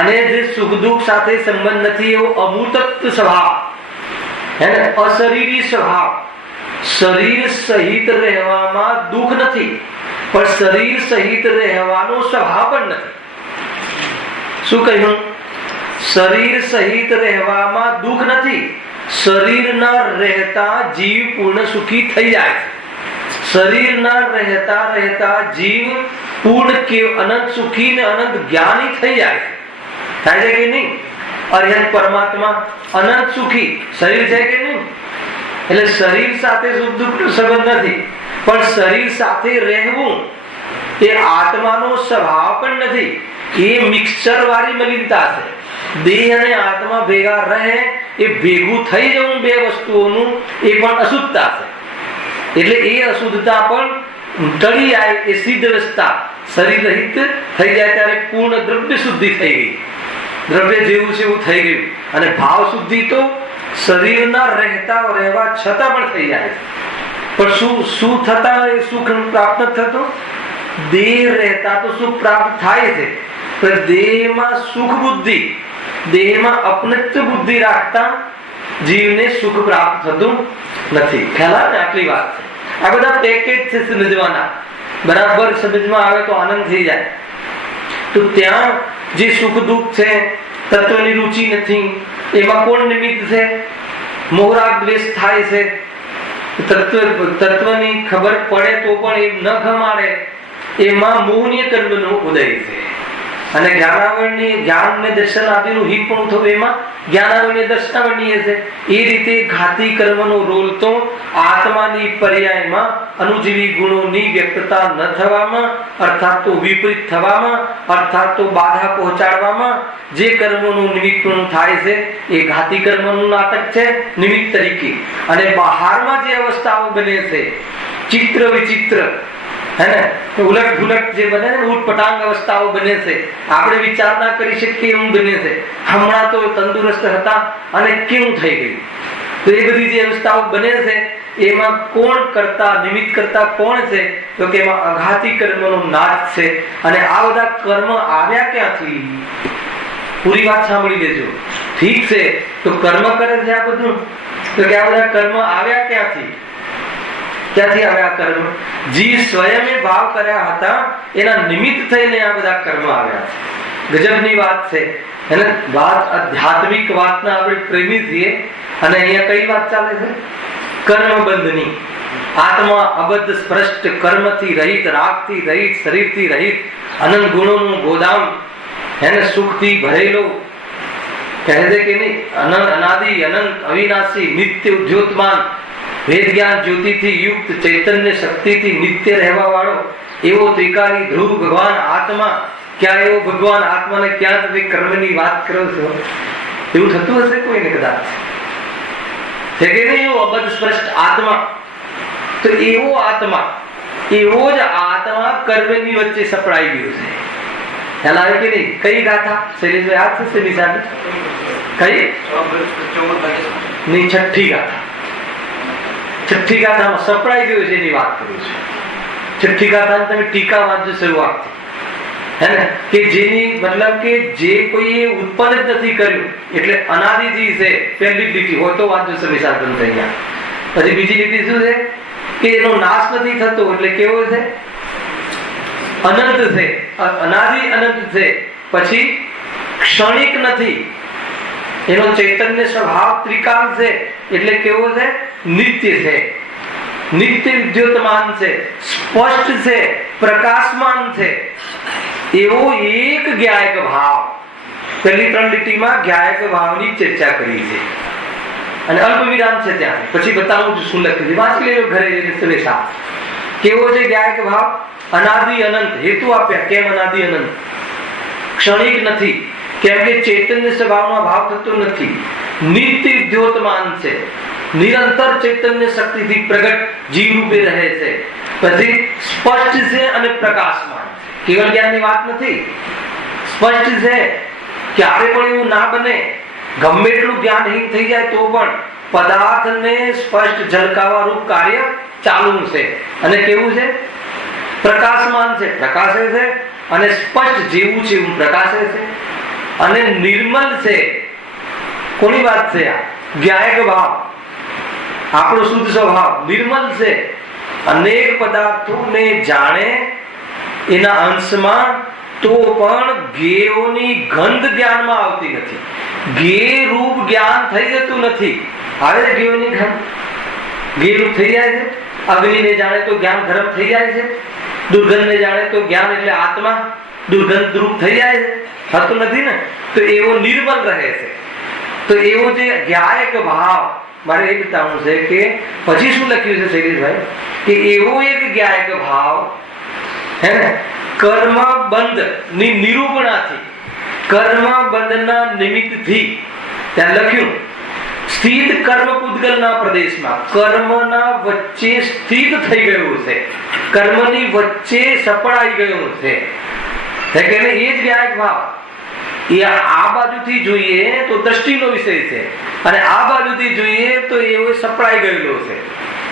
અને જે સુખ દુઃખ સાથે સંબંધ નથી એવો અમૂર્તત્વ સ્વભાવ, હે ને? અશરીરી સ્વભાવ, શરીર સહિત રહેવામાં દુઃખ નથી પણ શરીર સહિત રહેવાનો સ્વભાવ પણ નથી. શું કહ્યું? શરીર સહિત રહેવામાં દુઃખ નથી, શરીર ના રહેતા જીવ પૂર્ણ સુખી થઈ જાય. શરીર ના રહેતા જીવ પૂર્ણ કે અનંત સુખી ને અનંત જ્ઞાની થઈ જાય. થાય છે કે નહીં? અર્યંત પરમાત્મા અનંત સુખી શરીર છે કે નહીં? એટલે શરીર સાથે સુખ દુઃખ નો સંબંધ નથી, પણ શરીર સાથે રહેવું એ આત્માનો સ્વભાવ પણ નથી. એ મિક્સચર વાળી મલિનતા છે. દેહ અને આત્મા ભેગા રહે એ ભેગું થઈ જવું બે વસ્તુઓનું એ પણ અશુદ્ધતા છે. એટલે એ અશુદ્ધતા પણ ટળી જાય એ સિદ્ધ અવસ્થા શરીર રહિત થઈ જાય ત્યારે પૂર્ણ દ્રવ્ય શુદ્ધિ થઈ ગઈ. દ્રવ્ય જેવું છે એવું થઈ ગયું. અને ભાવ શુદ્ધિ તો શરીરના રહેવા છતાં પણ થઈ જાય. પણ શું થતા એ સુખ પ્રાપ્ત થતું? દેહ રહેતા તો સુખ પ્રાપ્ત થાય છે, પણ દેહમાં સુખ બુદ્ધિ, દેહમાં અપનત્વ બુદ્ધિ રાખતા જીવને સુખ પ્રાપ્ત થતું નથી. ખ્યાલ ને? આટલી વાત છે. આ બધા પેકેજ છે સમજવાના. બરાબર સમજમાં આવે તો આનંદ થઈ જાય. તો ત્યાં જે સુખ દુઃખ છે, તત્વની રુચિ નથી, એમાં કોણ નિમિત્ત છે? મોહરાગ દ્વેષ થાય છે. તત્વની ખબર પડે તો પણ એ ન ખમાડે, એમાં મોહનીય કર્મનો ઉદય છે. અને જ્ઞાન ને દર્શન આદિનું હિત પણ થયું એમાં જ્ઞાનાવરણીય દર્શનાવરણીય છે. એ રીતે ઘાતી કર્મનો રોલ તો આત્માની પર્યાયમાં અનુજીવી ગુણોની વ્યક્તતા ન થવામાં, અર્થાત તો વિપરીત થવામાં, અર્થાત તો બાધા પહોંચાડવામાં જે કર્મોનું નિમિત્ત થાય છે એ ઘાતી કર્મનું નાટક છે નિમિત્ત તરીકે. અને બહારમાં જે અવસ્થાઓ બને છે ચિત્ર વિચિત્ર, હે ને? ઉલટ ભુલટ જે બને ને, ઉટપટાંગ અવસ્થાઓ બને છે, આપણે વિચાર ના કરી શકીએ એવું બને છે. હમણાં તો તંદુરસ્ત હતા અને કેવું થઈ ગયું. તો એ બધી જે અવસ્થાઓ બને છે એમાં કોણ કરતા, નિમિત્ત કરતા કોણ છે? તો કે એમાં અઘાતી કર્મનો નાશ છે. અને આ બધા કર્મ આવ્યા ક્યાંથી? પૂરી વાત સાંભળી લેજો. ઠીક છે, તો કર્મ કરે છે આ બધું, તો કે આ બધા કર્મ આવ્યા ક્યાંથી? ત્યાંથી આવ્યા કર્મ. જીવ સ્વયં ભાવ કર્યા હતા એના નિમિત્ત થઈને આ બધા કર્મ આવ્યા છે. ગજબની વાત છે. એને વાત આધ્યાત્મિક વાતના આપણે પ્રેમી છીએ અને અહીંયા કઈ વાત ચાલે છે? કર્મ બંધની. આત્મા અબદ્ધ સ્પષ્ટ, કર્મથી રહિત, રાગથી રહિત, શરીરથી રહિત, અનંત ગુણોનું ગોદામ, એને સુખથી ભરેલો કહે છે કે નહીં? અનાદિ અનંત અવિનાશી નિત્ય ઉદ્યોતમાન, વેદ જ્ઞાન જ્યોતિથી યુક્ત, ચૈતન્ય શક્તિથી નિત્ય રહેવા વાળો એવો ત્રિકારી ધ્રુવ ભગવાન આત્મા. ક્યાં એવો ભગવાન આત્માને ક્યાં તમે કર્મની વાત કરો છો? એવું થતું હશે કોઈને કદાચ? છે કે નહીં? એવો અબદ્ધ સ્પષ્ટ આત્મા. તો એવો આત્મા, એવો જ આત્મા કર્મની વચ્ચે સપડાઈ ગયો છે. ખ્યાલ આવે કે નહીં? કઈ ગાથા શૈલેષભાઈ યાદ થશે? નિશાન કઈ? નહીં, છઠ્ઠી ગાથા. છઠ્ઠી ગાથામાં સપડાઈ ગયો છે એની વાત કરું છું. છઠ્ઠી ગાથાને તમે ટીકા વાંચજો શરૂઆતથી, હે ને? કે જેની મતલબ કે જે કોઈએ ઉત્પન્ન જ નથી કર્યું, એટલે અનાદિજી છે. પહેલી લીટી હોય તો વાંચજો સમીસાર બંધ થઈ ગયા. પછી બીજી લીટી શું છે? કે એનો નાશ નથી થતો, એટલે કેવો છે? અનંત છે, અનાદિ અનંત છે. પછી ક્ષણિક નથી, એનો ચૈતન્ય સ્વભાવ ત્રિકાલ છે, એટલે કેવો છે? નિત્ય છે, નિત્ય વિદ્યુતમાન છે, સ્પષ્ટ છે, પ્રકાશમાન છે. એવો એક જ્ઞાયક ભાવ. પહેલી 3 લીટીમાં જ્ઞાયક ભાવની ચર્ચા કરી છે અને અલ્પ વિરામ છે ત્યાં. પછી બતાવું છું શું લખ્યું છે, વાંચી લેજો ઘરે જઈને સલેસા. કેવો છે જ્ઞાયક ભાવ? અનાદિ અનંત. હેતુ આપ્યા કેમ અનાદિ અનંત? ક્ષણિક નથી, કેમ કે ચૈતન્ય સ્વભાવમાં ભાવ થતો નથી. નિત્ય વિદ્યોતમાન છે, નિરંતર ચૈતન્ય શક્તિથી પ્રગટ જીવ રૂપે રહે છે. પછી સ્પષ્ટ છે અને પ્રકાશમાન. કેવલ જ્ઞાનની વાત નથી, સ્પષ્ટ છે. ક્યારે પણ એવું ના બને, ગમે એટલું જ્ઞાનહીન થઈ જાય તો પણ પદાર્થને સ્પષ્ટ ઝલકાવા રૂપ કાર્ય ચાલુ છે. અને કેવું છે? પ્રકાશમાન છે, પ્રકાશે છે. અને સ્પષ્ટ જેવું છે એવું પ્રકાશે છે. અને નિર્મલ છે. કોની વાત છે આ? જ્ઞાયક ભાવ, આપણો શુદ્ધ સ્વભાવ નિર્મલ છે. અનેક પદાર્થોને જાણે એના અંશમાં, તો પણ જ્ઞેયોની ગંધ જ્ઞાનમાં આવતી નથી. જ્ઞેય રૂપ જ્ઞાન થઈ જતું નથી. આવે છે જ્ઞેયોની ગંધ? જ્ઞેય રૂપ થઈ જાય છે. અગ્નિને જાણે તો જ્ઞાન ગરમ થઈ જાય છે. દુર્ગંધને જાણે તો જ્ઞાન એટલે આત્મા દુર્ગંધ રૂપ થઈ જાય છે. થતું નથી ને? તો એવો નિર્મલ રહે છે. તો એવો જે જ્ઞાયક ભાવ, મારે એ બતાવવું છે કે પછી શું લખ્યું છે શૈલેષભાઈ? કે એવો એક જ્ઞાયક ભાવ, હે ને, કર્મ બંધ ની નિરૂપણાથી, કર્મ બંધના નિમિત્તથી, ત્યાં લખ્યું સ્થિત કર્મ પૂતગલના પ્રદેશમાં, કર્મના વચ્ચે સ્થિત થઈ ગયું છે, કર્મની વચ્ચે સપડાઈ ગયું છે. એ જ જ્ઞાયક ભાવ. એ આ બાજુથી જોઈએ તો દ્રષ્ટિનો વિષય છે, અને આ બાજુથી જોઈએ તો એવો સપડાઈ ગયેલો છે.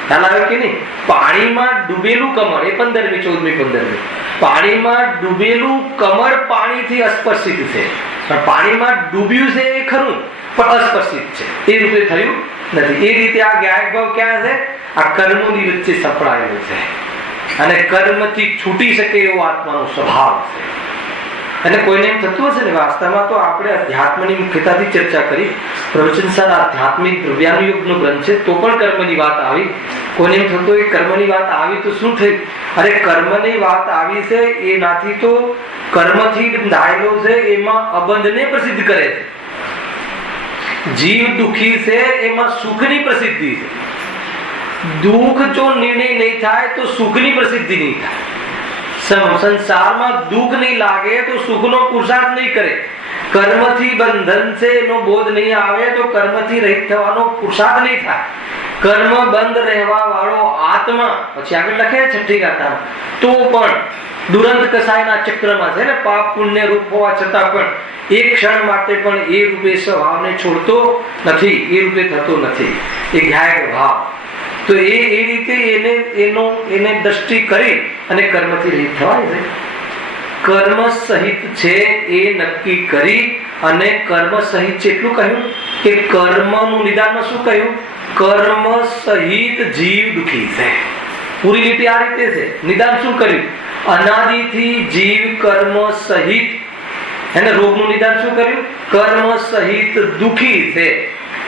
ખ્યાલ આવે કે નહીં? પાણીમાં ડૂબેલું કમળ, એ 15મી 14મી 15મી, પાણીમાં ડૂબેલું કમળ પાણીથી અસ્પર્શિત છે, પણ પાણીમાં ડૂબ્યું છે એ ખરું, પણ અસ્પર્શિત છે, એ રૂપે થયું નથી. એ રીતે આ જ્ઞાયક ભાવ ક્યાં છે? આ કર્મોની વચ્ચે સપડાયેલો છે, અને કર્મથી છૂટી શકે એવો આત્માનો સ્વભાવ છે. અને કોઈને એમ થતું હશે ને, વાસ્તવમાં તો આપણે અધ્યાત્મની મુખ્યતાથી ચર્ચા કરી, પ્રવચન સાર આધ્યાત્મિક દ્રવ્યાનુયોગનો ગ્રંથ છે, તો પણ કર્મની વાત આવી. કોઈને એમ થતું હોય કર્મની વાત આવી તો શું થયું? અરે કર્મની વાત આવી છે એનાથી તો કર્મથી બંધાયેલો છે, એમાં અબંધને પ્રસિદ્ધ કરે છે. જીવ દુઃખી છે, એમાં સુખની પ્રસિદ્ધિ છે. દુઃખ જો નિર્ણય નહીં થાય તો સુખની પ્રસિદ્ધિ નહીં થાય. સંસારમાં દુઃખ નહીં લાગે તો સુખનો પુરુષાર્થ નહીં કરે. કર્મથી બંધન છે એનો બોધ નહીં આવે તો કર્મથી રહિત થવાનો પુરુષાર્થ નહીં થાય. કર્મ બંધ રહેવા વાળો આત્મા, પછી આગળ લખે છઠ્ઠી ગાથામાં, તો પણ દુરંત કસાયના ચક્રમાં છે ને, પાપ પુણ્ય રૂપ હોવા છતાં પણ એક ક્ષણ માટે પણ એ રૂપે સ્વભાવને છોડતો નથી, એ રૂપે થતો નથી. એ જ્ઞાયક ભાવ. તો એ રીતે એને દ્રષ્ટિ કરી અને કર્મથી રહિત થવાય છે. કર્મ સહિત છે એ નક્કી કરી, અને કર્મ સહિત છે એટલું કહ્યું કે કર્મનું નિદાનમાં શું કહ્યું? કર્મ સહિત જીવ દુઃખી છે. પૂરી લીટી આ રીતે છે. નિદાન શું કર્યું? અનાદિથી જીવ કર્મ સહિત, એને રોગનું નિદાન શું કર્યું? કર્મ સહિત દુખી છે.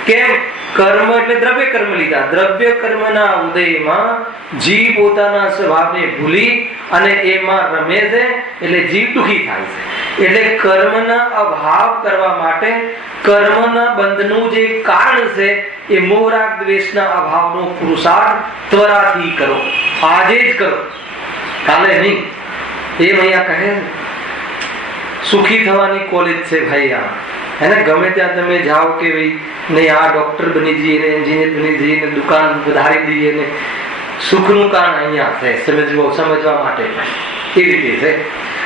કેમ? કર્મ એટલે દ્રવ્ય કર્મ લીધા. દ્રવ્ય કર્મના ઉદયમાં જીવ પોતાના સ્વભાવને ભૂલી અને એમાં રમે છે, એટલે જીવ દુખી થાય છે. એટલે કર્મના અભાવ કરવા માટે કર્મના બંધનું જે કારણ છે એ મોહ રાગ દ્વેષના અભાવનો પુરુષાર્થ ત્વરાથી કરો, આજે જ કરો, કાલે નહીં. એમ અહીંયા કહે સુખી થવાની કોલેજ છે ભાઈ. આ એને ગમે ત્યાં તમે જાઓ કે ભાઈ નહીં આ ડોક્ટર બની જઈએ ને એન્જિનિયર બની જઈએ ને દુકાન વધારી દઈએ ને સુખનું કારણ અહીંયા છે સમજવા માટે એ રીતે છે.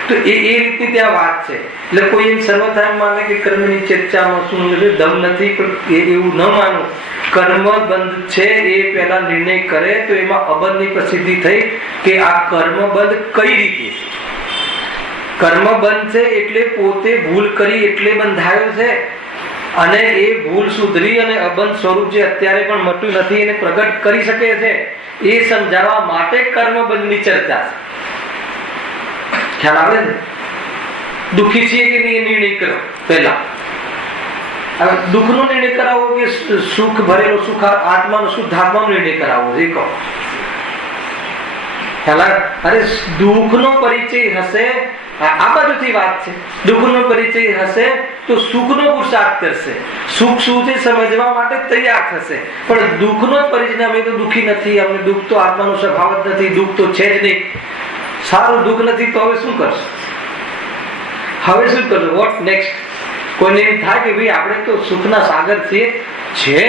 તો એ રીતની ત્યાં વાત છે. એટલે કોઈ એમ સર્વથા માને કે કર્મની ચર્ચામાં શું દમ નથી, પણ એવું ન માનવું. કર્મ બંધ છે એ પહેલા નિર્ણય કરે તો એમાં અબંધની પ્રસિદ્ધિ થઈ કે આ કર્મ બંધ કઈ રીતે છે. કર્મ બંધ છે એટલે પોતે ભૂલ કરી એટલે બંધાયો છે, અને એ ભૂલ સુધરી અને અબંધ સ્વરૂપ જે અત્યારે પણ મટ્યું નથી એને પ્રગટ કરી શકે છે એ સમજાવવા માટે કર્મ બંધની ચર્ચા છે. ખ્યાલ આવે ને? દુઃખી છીએ કે નહીં એ નિર્ણય કરો પહેલા. હવે દુઃખનો નિર્ણય કરાવો કે સુખ ભરેલો સુખ આત્માનો શુદ્ધ આત્માનો નિર્ણય કરાવો એ કહો. ખ્યાલ આવે? અરે દુઃખનો પરિચય હશે, આ બાજુથી વાત છે. દુઃખનો પરિચય હશે તો સુખનો પુરુષાર્થ કરશે, સુખ શું છે સમજવા માટે તૈયાર થશે. પણ દુઃખનો પરિચય અમે તો દુઃખી નથી, અમને દુઃખ તો આત્માનો સ્વભાવ જ નથી, દુઃખ તો છે જ નહીં. સારું દુઃખ નથી તો હવે શું કરશો? હવે શું કરશો? What next? કોઈને એમ થાય કે ભાઈ આપણે તો સુખના સાગર છીએ. છે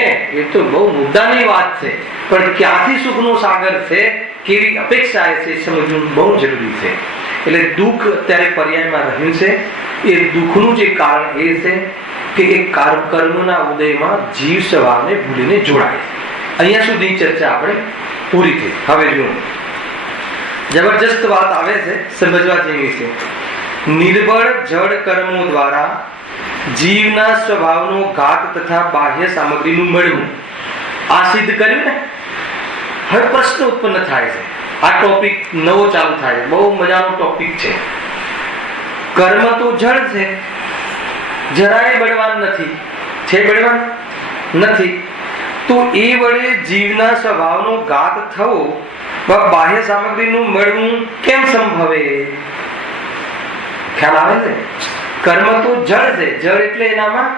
એ તો બહુ મુદ્દાની વાત છે, પણ ક્યાંથી સુખનો સાગર છે, કેવી અપેક્ષા છે સમજવું બહુ જરૂરી છે. એટલે દુઃખ અત્યારે પર્યાયમાં રહ્યું છે. એ દુઃખનું જે કારણ એ છે કે એ કર્મના ઉદયમાં જીવ સ્વભાવને ભૂલીને જોડાય. અહીંયા સુધી ચર્ચા આપણે પૂરી થઈ. હવે જો જબરજસ્ત વાત આવે છે, સમજવા જેવી છે. નિર્બળ જડ કર્મો દ્વારા જીવના સ્વભાવનો ઘાત તથા બાહ્ય સામગ્રીનું મળવું આ સિદ્ધ કર્યું ને. હવે પ્રશ્ન ઉત્પન્ન થાય છે. આ ટોપિક નવો ચાલુ થાય છે, બહુ મજાનો ટોપિક છે. કર્મ તો જળ છે, જરાય બળવાન નથી. છે બળવાન નથી, તો એ વડે જીવના સ્વભાવનો ઘાત થવો બાહ્ય સામગ્રીનું મળવું કેમ સંભવે? ખ્યાલ આવે છે? કર્મ તો જળ છે, જળ એટલે એનામાં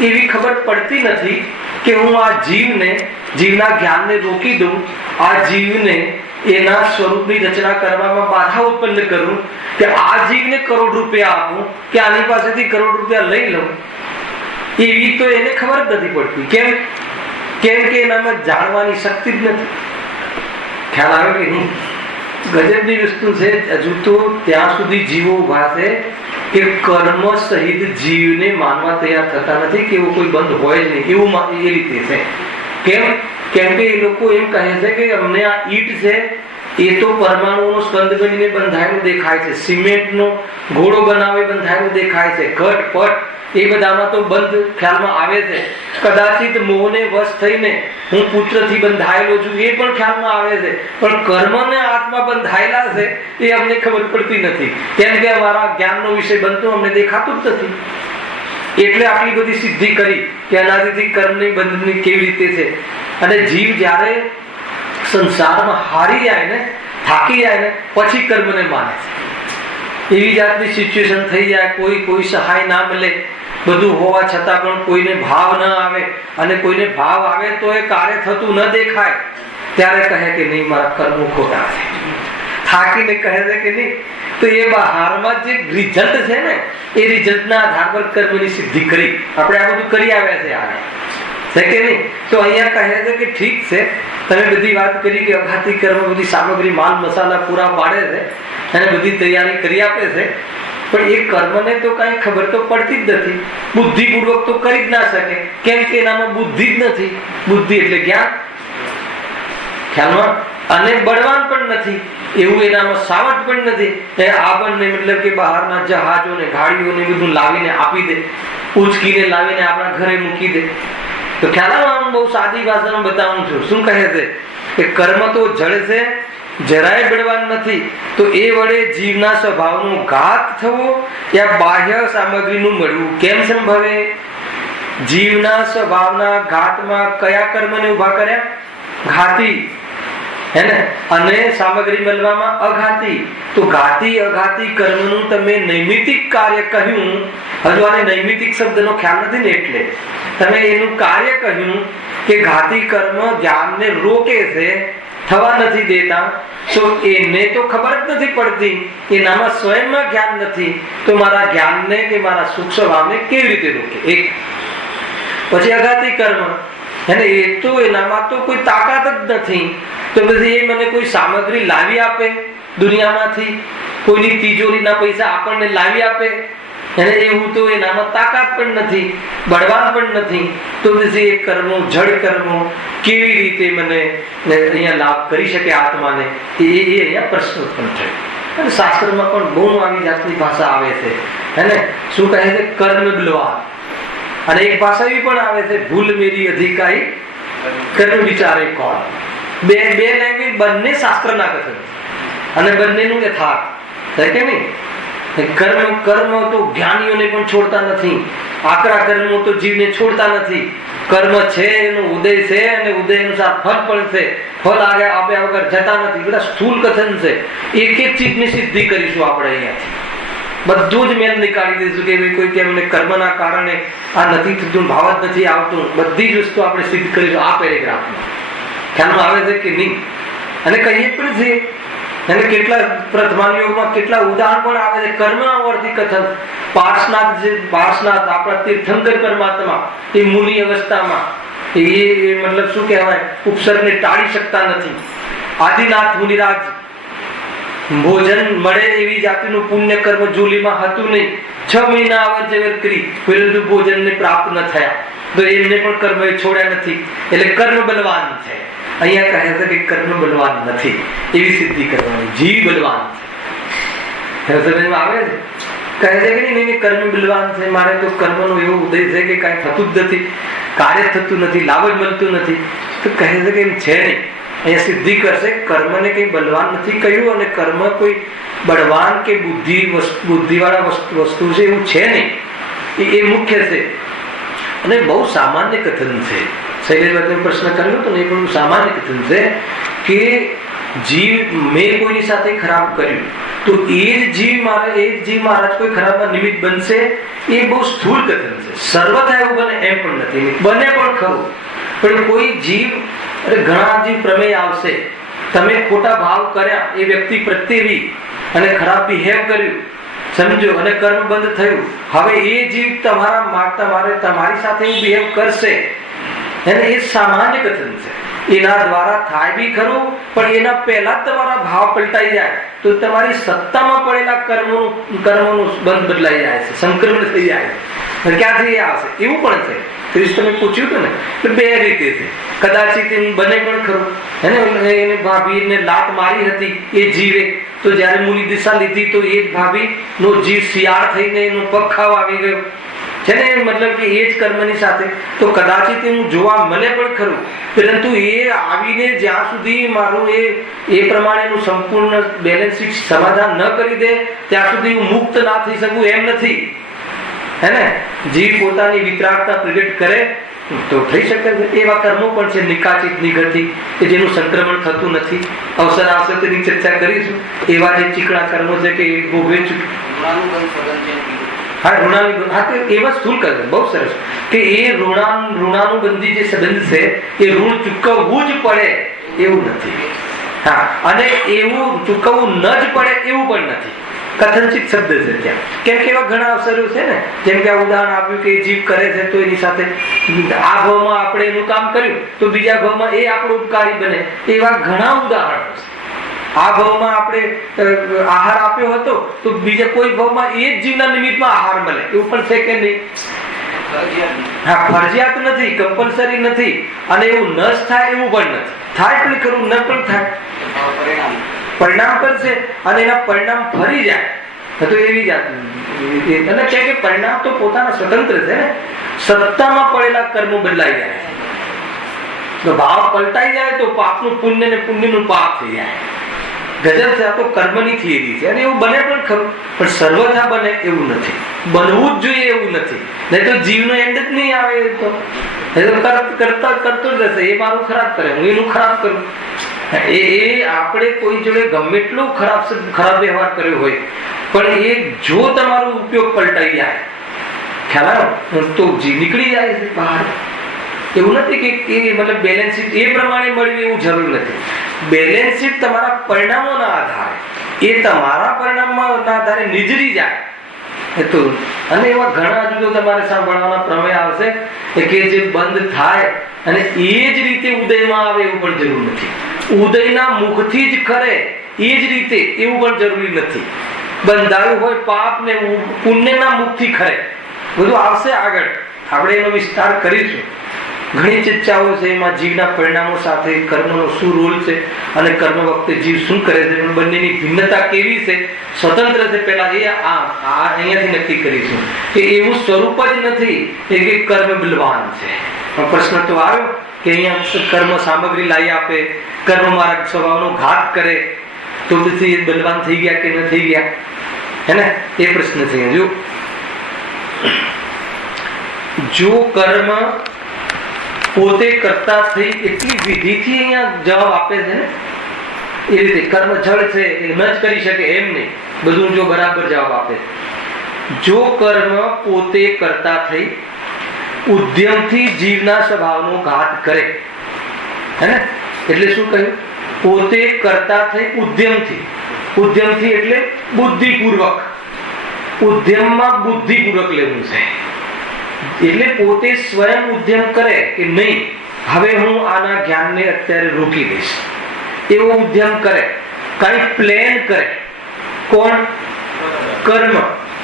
એવી ખબર પડતી નથી કે હું આ જીવને, જીવના જ્ઞાનને રોકી દઉં, આ જીવને એના સ્વરૂપની રચના કરવામાં બાધા ઉત્પન્ન કરું, કે આ જીવને કરોડ રૂપિયા આપું કે આની પાસેથી કરોડ રૂપિયા લઈ લઉં, એવી તો એને ખબર જ નથી પડતી. કેમ? કેમ કે એનામાં જાણવાની શક્તિ જ નથી. ખ્યાલ આવે કે નહીં? ગજબની વસ્તુ છે. હજુ તો ત્યાં સુધી જીવો ઉભા છે કે કર્મ સહિત જીવને માનવા તૈયાર થતા નથી કે એવો કોઈ બંધ હોય જ નહીં. એવું એ રીતે છે. કેમ? કેમ કે એ લોકો એમ કહે છે કે અમને આ ઈટ છે એ તો પરમાણુઓનો સ્કંદ બનીને બંધાયેલું દેખાય છે, સિમેન્ટનો ઘોડો બનાવે બંધાયેલું દેખાય છે, ઘટ પટ એ બધામાં તો બંધ ખ્યાલમાં આવે છે. કદાચિત મોહને વશ થઈને હું પુત્રથી બંધાયેલો છું એ પણ ખ્યાલમાં આવે છે, પણ કર્મને આત્મા બંધાયેલા છે એ અમને ખબર પડતી નથી. કેમ કે અમારા જ્ઞાનનો વિષય બનતો અમને દેખાતું જ નથી. એટલે આટલી બધી સિદ્ધિ કરી કે અનાદિથી કર્મની બંધની કેવી રીતે છે. અને જીવ જ્યારે સંસારમાં હારી જાય ને, થાકી જાય ને, પછી કર્મને માને છે. એવી જાતની સિચ્યુએશન થઈ જાય, કોઈ સહાય ના મળે, બધું હોવા છતાં પણ કોઈને ભાવ ન આવે, અને કોઈને ભાવ આવે તો એ કાર્ય થતું ન દેખાય, ત્યારે કહે કે નહીં મારા કર્મો ખોટા છે. થાકીને કહે છે કે નહીં, તો એ બહારમાં જે રિઝલ્ટ છે ને એ રિઝલ્ટના આધાર પર કર્મની સિદ્ધિ કરી. આપણે આ બધું કરી આવ્યા છે આગળ, છે કે નહીં? તો અહીંયા કહે છે કે ઠીક છે, તમે બધી વાત કરી કે અઘાતી કર્મ બધી સામગ્રી માલ મસાલા પૂરા પાડે છે અને બધી તૈયારી કરી આપે છે, પણ એ કર્મને તો કઈ ખબર તો પડતી જ નથી. બુદ્ધિપૂર્વક તો કરી જ ના શકે, કેમ કે એનામાં બુદ્ધિ જ નથી. બુદ્ધિ એટલે જ્ઞાન, ખ્યાલમાં, અને બળવાન પણ નથી, એવું એનામાં સાવટ પણ નથી. આપણને મતલબ કે બહારના જહાજો ને ગાડીઓ ને બધું લાવીને આપી દે, ઉચકીને લાવીને આપણા ઘરે મૂકી દે. તો ખ્યાલ બહુ સાદી ભાષામાં બતાવું છું. શું કહે છે કે કર્મ તો જળ છે, જરાય બળવાન નથી. તો એ વડે જીવના સ્વભાવનો ઘાત થવો યા બાહ્ય સામગ્રીનું મળવું કેમ સંભવે? જીવના સ્વભાવના ઘાતમાં કયા કર્મને ઉભા કર્યા? ઘાતી, હે ને? અને સામગ્રી મળવામાં અઘાતી. તો ઘાતી અઘાતી કર્મનું તમે નૈમિતિક કાર્ય કહ્યું. હજુ આને નૈમિતિક શબ્દનો ખ્યાલ નથી ને, એટલે તમે એનું કાર્ય કહ્યું કે ઘાતી કર્મ જ્ઞાનને રોકે છે, થવા નથી દેતા. તો એને તો ખબર જ નથી પડતી, એનામાં સ્વયંમાં જ્ઞાન નથી, તો મારા જ્ઞાનને કે મારા સુખ સ્વભાવને કેવી રીતે રોકે? એક પછી અઘાતી કર્મ, એને એ તો એનામાં તો કોઈ તાકાત જ નથી. તો પછી એ મને કોઈ સામગ્રી લાવી આપે દુનિયામાંથી, કોઈની તિજોરીના પૈસા આપણને લાવી આપે, એને એવું તો એનામાં તાકાત પણ નથી, બળવાન પણ નથી. તો પછી એ કર્મો, જળ કર્મો કેવી રીતે મને અહીંયા લાભ કરી શકે આત્માને? એ અહીંયા પ્રશ્ન ઉત્પન્ન થયો. અને શાસ્ત્રમાં પણ બહુ આવી જાતની ભાષા આવે છે, હે ને? શું કહે છે? કર્મ બલવાન. અને એક ભાષા એવી પણ આવે છે, ભૂલ મેરી અધિકારી કર્મ વિચારે કોણ. બે લેંગ્વેજ, બંને શાસ્ત્રના કથન અને બંનેનું યથાર્થ છે કે નહીં? કર્મ તો જ્ઞાનીઓને પણ છોડતા નથી, આકરા કર્મો તો જીવને છોડતા નથી. કર્મ છે એનો ઉદય છે, અને ઉદય અનુસાર ફળ પણ છે, ફળ આગળ આપ્યા વગર જતા નથી. બધા સ્થૂલ કથન છે. એક એક ચીજની સિદ્ધિ કરીશું આપણે અહીંયાથી. બધું જ મેલ નીકાળી દઈશું કે કોઈ કેમને કર્મના કારણે આ નથી થતું, ભાવ જ નથી આવતું. બધી જ વસ્તુ આપણે સિદ્ધ કરીશું આ પેરેગ્રાફમાં. ખ્યાલમાં આવે છે કે નહીં? અને કહીએ પણ છે, અને કેટલા પ્રથમાયોગમાં કેટલા ઉદાહરણ પણ આવે છે કર્મના વર્તી કથન. પાર્શનાથ આપણા તીર્થંકર પરમાત્મા એ મુનિ અવસ્થામાં એ મતલબ શું કહેવાય, ઉપસર્ગને ટાળી શકતા નથી. આદિનાથ મુનિરાજ ભોજન મળે એવી જાતિનું પુણ્ય કર્મ જોલીમાં હતું નહીં. 6 મહિના અવર જવર કરી પરંતુ ભોજનને પ્રાપ્ત ન થયા, તો એમને પણ કર્મ છોડ્યા નથી. એટલે કર્મ બલવાન છે. અહીંયા કહે છે કે કર્મ બલવાન નથી, એવી સિદ્ધિ કરવાની. જીવ બલવાન છે. સમજમાં આવે છે? કહે છે કે નહીં, કર્મ બલવાન છે. મારે તો કર્મનો એવો ઉદય છે કે કાંઈ થતું જ નથી, કાર્ય થતું નથી, લાભ જ મળતું નથી. તો કહે છે કે એમ છે નહીં. અહીંયા સિદ્ધિ કરશે. કર્મને કઈ બલવાન નથી કહ્યું, અને કર્મ કોઈ બળવાન કે બુદ્ધિવાળા વસ્તુ છે એવું છે નહીં. એ મુખ્ય છે. અને બહુ સામાન્ય કથન છે. શૈલેષભાઈ પ્રશ્ન કર્યો તો ને, એ પણ સામાન્ય કથન છે કે જીવ મેં કોઈની સાથે ખરાબ કર્યું તો એ જ જીવ મહારાજ કોઈ ખરાબમાં નિમિત્ત બનશે. એ બહુ સ્થૂળ કથન છે. સર્વથા એવું બને એમ પણ નથી, બને પણ ખરું. પણ કોઈ જીવ, ઘણા જીવ પ્રમેય આવશે, તમે ખોટા ભાવ કર્યા એ વ્યક્તિ પ્રત્યે અને ખરાબ બિહેવ કર્યું, સમજો, અને કર્મ બંધ થયું. હવે એ જીવ તમારી સાથે બિહેવ કરશે, અને એ સામાન્ય કથન છે. એના દ્વારા થાય બી ખરું, પણ એના પહેલા તમારા ભાવ પલટાઈ જાય તો તમારી સત્તામાં પડેલા કર્મોનું બંધ બદલાઈ જાય છે, સંક્રમણ થઈ જાય છે. ક્યાંથી આવશે? એવું પણ છે. તમે પૂછ્યું હતું ને, તો બે રીતે છે. કદાચિત બને પણ ખરું, એને ભાભીને લાત મારી હતી એ જીવે, તો જયારે મૂલી દિશા લીધી તો એ જ ભાભી નો જીવ શિયાળ થઈને એનો પગ ખાવા આવી ગયો છે ને. મતલબ કે એ જ કર્મની સાથે તો કદાચિત એવું જોવા મળે પણ ખરું, પરંતુ એ આવીને જ્યાં સુધી મારું એ પ્રમાણેનું સંપૂર્ણ બેલેન્સિંગ સમાધાન ન કરી દે ત્યાં સુધી હું મુક્ત ના થઈ શકું એમ નથી, હે ને? જીવ પોતાની વિતરાગતા પ્રગટ કરે તો થઈ શકે છે. એવા કર્મો પણ છે નિકાચિત નિગતિ કે જેનું સંક્રમણ થતું નથી. અવસર આવશે તેની ચર્ચા કરીશું. એવા જે ચીકણા કર્મો છે કે ભોગવે એવા સ્થૂલ કર્મ બહુ સરસ કે એ ઋણાનુબંધી જે સંબંધ છે એ ઋણ ચૂકવવું જ પડે એવું નથી. હા, અને એવું ચૂકવવું ન જ પડે એવું પણ નથી. કથનચિત શબ્દ છે ત્યાં. કેમ કે એવા ઘણા અવસરો છે ને, જેમ કે આ ઉદાહરણ આપ્યું કે જીવ કરે છે તો એની સાથે આ ભાવમાં આપણે એનું કામ કર્યું તો બીજા ભાવમાં એ આપણો ઉપકારી બને. એવા ઘણા ઉદાહરણો છે. આ ભાવમાં આપણે આહાર આપ્યો હતો તો બીજા કોઈ ભાવમાં એ જ જીવના નિમિત્તમાં આહાર મળે એવું પણ છે કે નહીં? હા, ફરજિયાત નથી, કમ્પલસરી નથી, અને એવું ન જ થાય એવું પણ નથી. થાય પણ ખરું, ન પણ થાય, પરિણામ પણ છે, અને એના પરિણામ ફરી જાય તો એવી જાત. અને કે પરિણામ તો પોતાના સ્વતંત્ર છે ને. સત્તામાં પડેલા કર્મો બદલાઈ જાય, તો ભાવ પલટાઈ જાય તો પાપનું પુણ્ય ને પુણ્યનું પાપ થઈ જાય. ગજબ છે. આ તો કર્મની થિયરી છે અને એવું બને પણ ખરું, પણ સર્વથા બને એવું નથી, બનવું જ જોઈએ એવું નથી. નહીં તો જીવનો એન્ડ જ નહીં આવે. કરતો જ રહેશે. એ મારું ખરાબ કરે, હું એનું ખરાબ કરું. એ આપણે કોઈ જોડે ગમે એટલો ખરાબ વ્યવહાર કર્યો હોય, પણ એ જો તમારો ઉપયોગ પલટાઈ જાય, ખ્યાલ આવ્યો, તો નીકળી જાય છે બહાર. એવું નથી કે મતલબ બેલેન્સ શીટ એ પ્રમાણે મળવી એવું જરૂર નથી. બેલેન્સ શીટ તમારા પરિણામોના આધારે, એ તમારા પરિણામના આધારે નીજરી જાય. અને એવા ઘણા જુદો તમારે સાંભળવાના પ્રમેય આવશે કે જે બંધ થાય અને એ જ રીતે ઉદયમાં આવે એવું પણ જરૂર નથી. ઉદયના મુખથી જ કરે એ જ રીતે એવું પણ જરૂરી નથી. બંધાયું હોય પાપ ને પુણ્યના મુખથી ખરે, બધું આવશે આગળ, આપણે એનો વિસ્તાર કરીશું. ઘણી ચર્ચાઓ છે એમાં જીવના પરિણામો સાથે કર્મનો શું રોલ છે અને કર્મ વખતે જીવ શું કરે છે, બંનેની ભિન્નતા કેવી છે, સ્વતંત્ર છે. પેલા એ અહીંયાથી નક્કી કરીશું કે એવું સ્વરૂપ જ નથી કે કર્મ બલવાન છે. પ્રશ્ન તો આવ્યો કે અહીંયા કર્મ સામગ્રી લાવી આપે, કર્મ મારા સ્વભાવનો ઘાત કરે, તો પછી બલવાન થઈ ગયા કે ન થઈ ગયા, હે ને? એ પ્રશ્ન છે. જો કર્મ પોતે કરતા થઈ એટલી વિધિથી અહીંયા જવાબ આપે છે ને, એ રીતે કર્મ જળ છે એ ન જ કરી શકે એમ નહીં, બધું જો બરાબર જવાબ આપે. જો કર્મ પોતે કરતા થઈ ઉદ્યમથી જીવના સ્વભાવનો ઘાત કરે, હે ને? એટલે શું કહ્યું? પોતે કરતા થઈ ઉદ્યમથી. ઉદ્યમથી એટલે બુદ્ધિપૂર્વક. ઉદ્યમમાં બુદ્ધિપૂર્વક લેવું છે. એટલે પોતે સ્વયં ઉદ્યમ કરે કે નહીં, હવે હું આના જ્ઞાનને અત્યારે રોકી દઈશ, એવો ઉદ્યમ કરે, કઈ પ્લાન કરે. કોણ? કર્મ.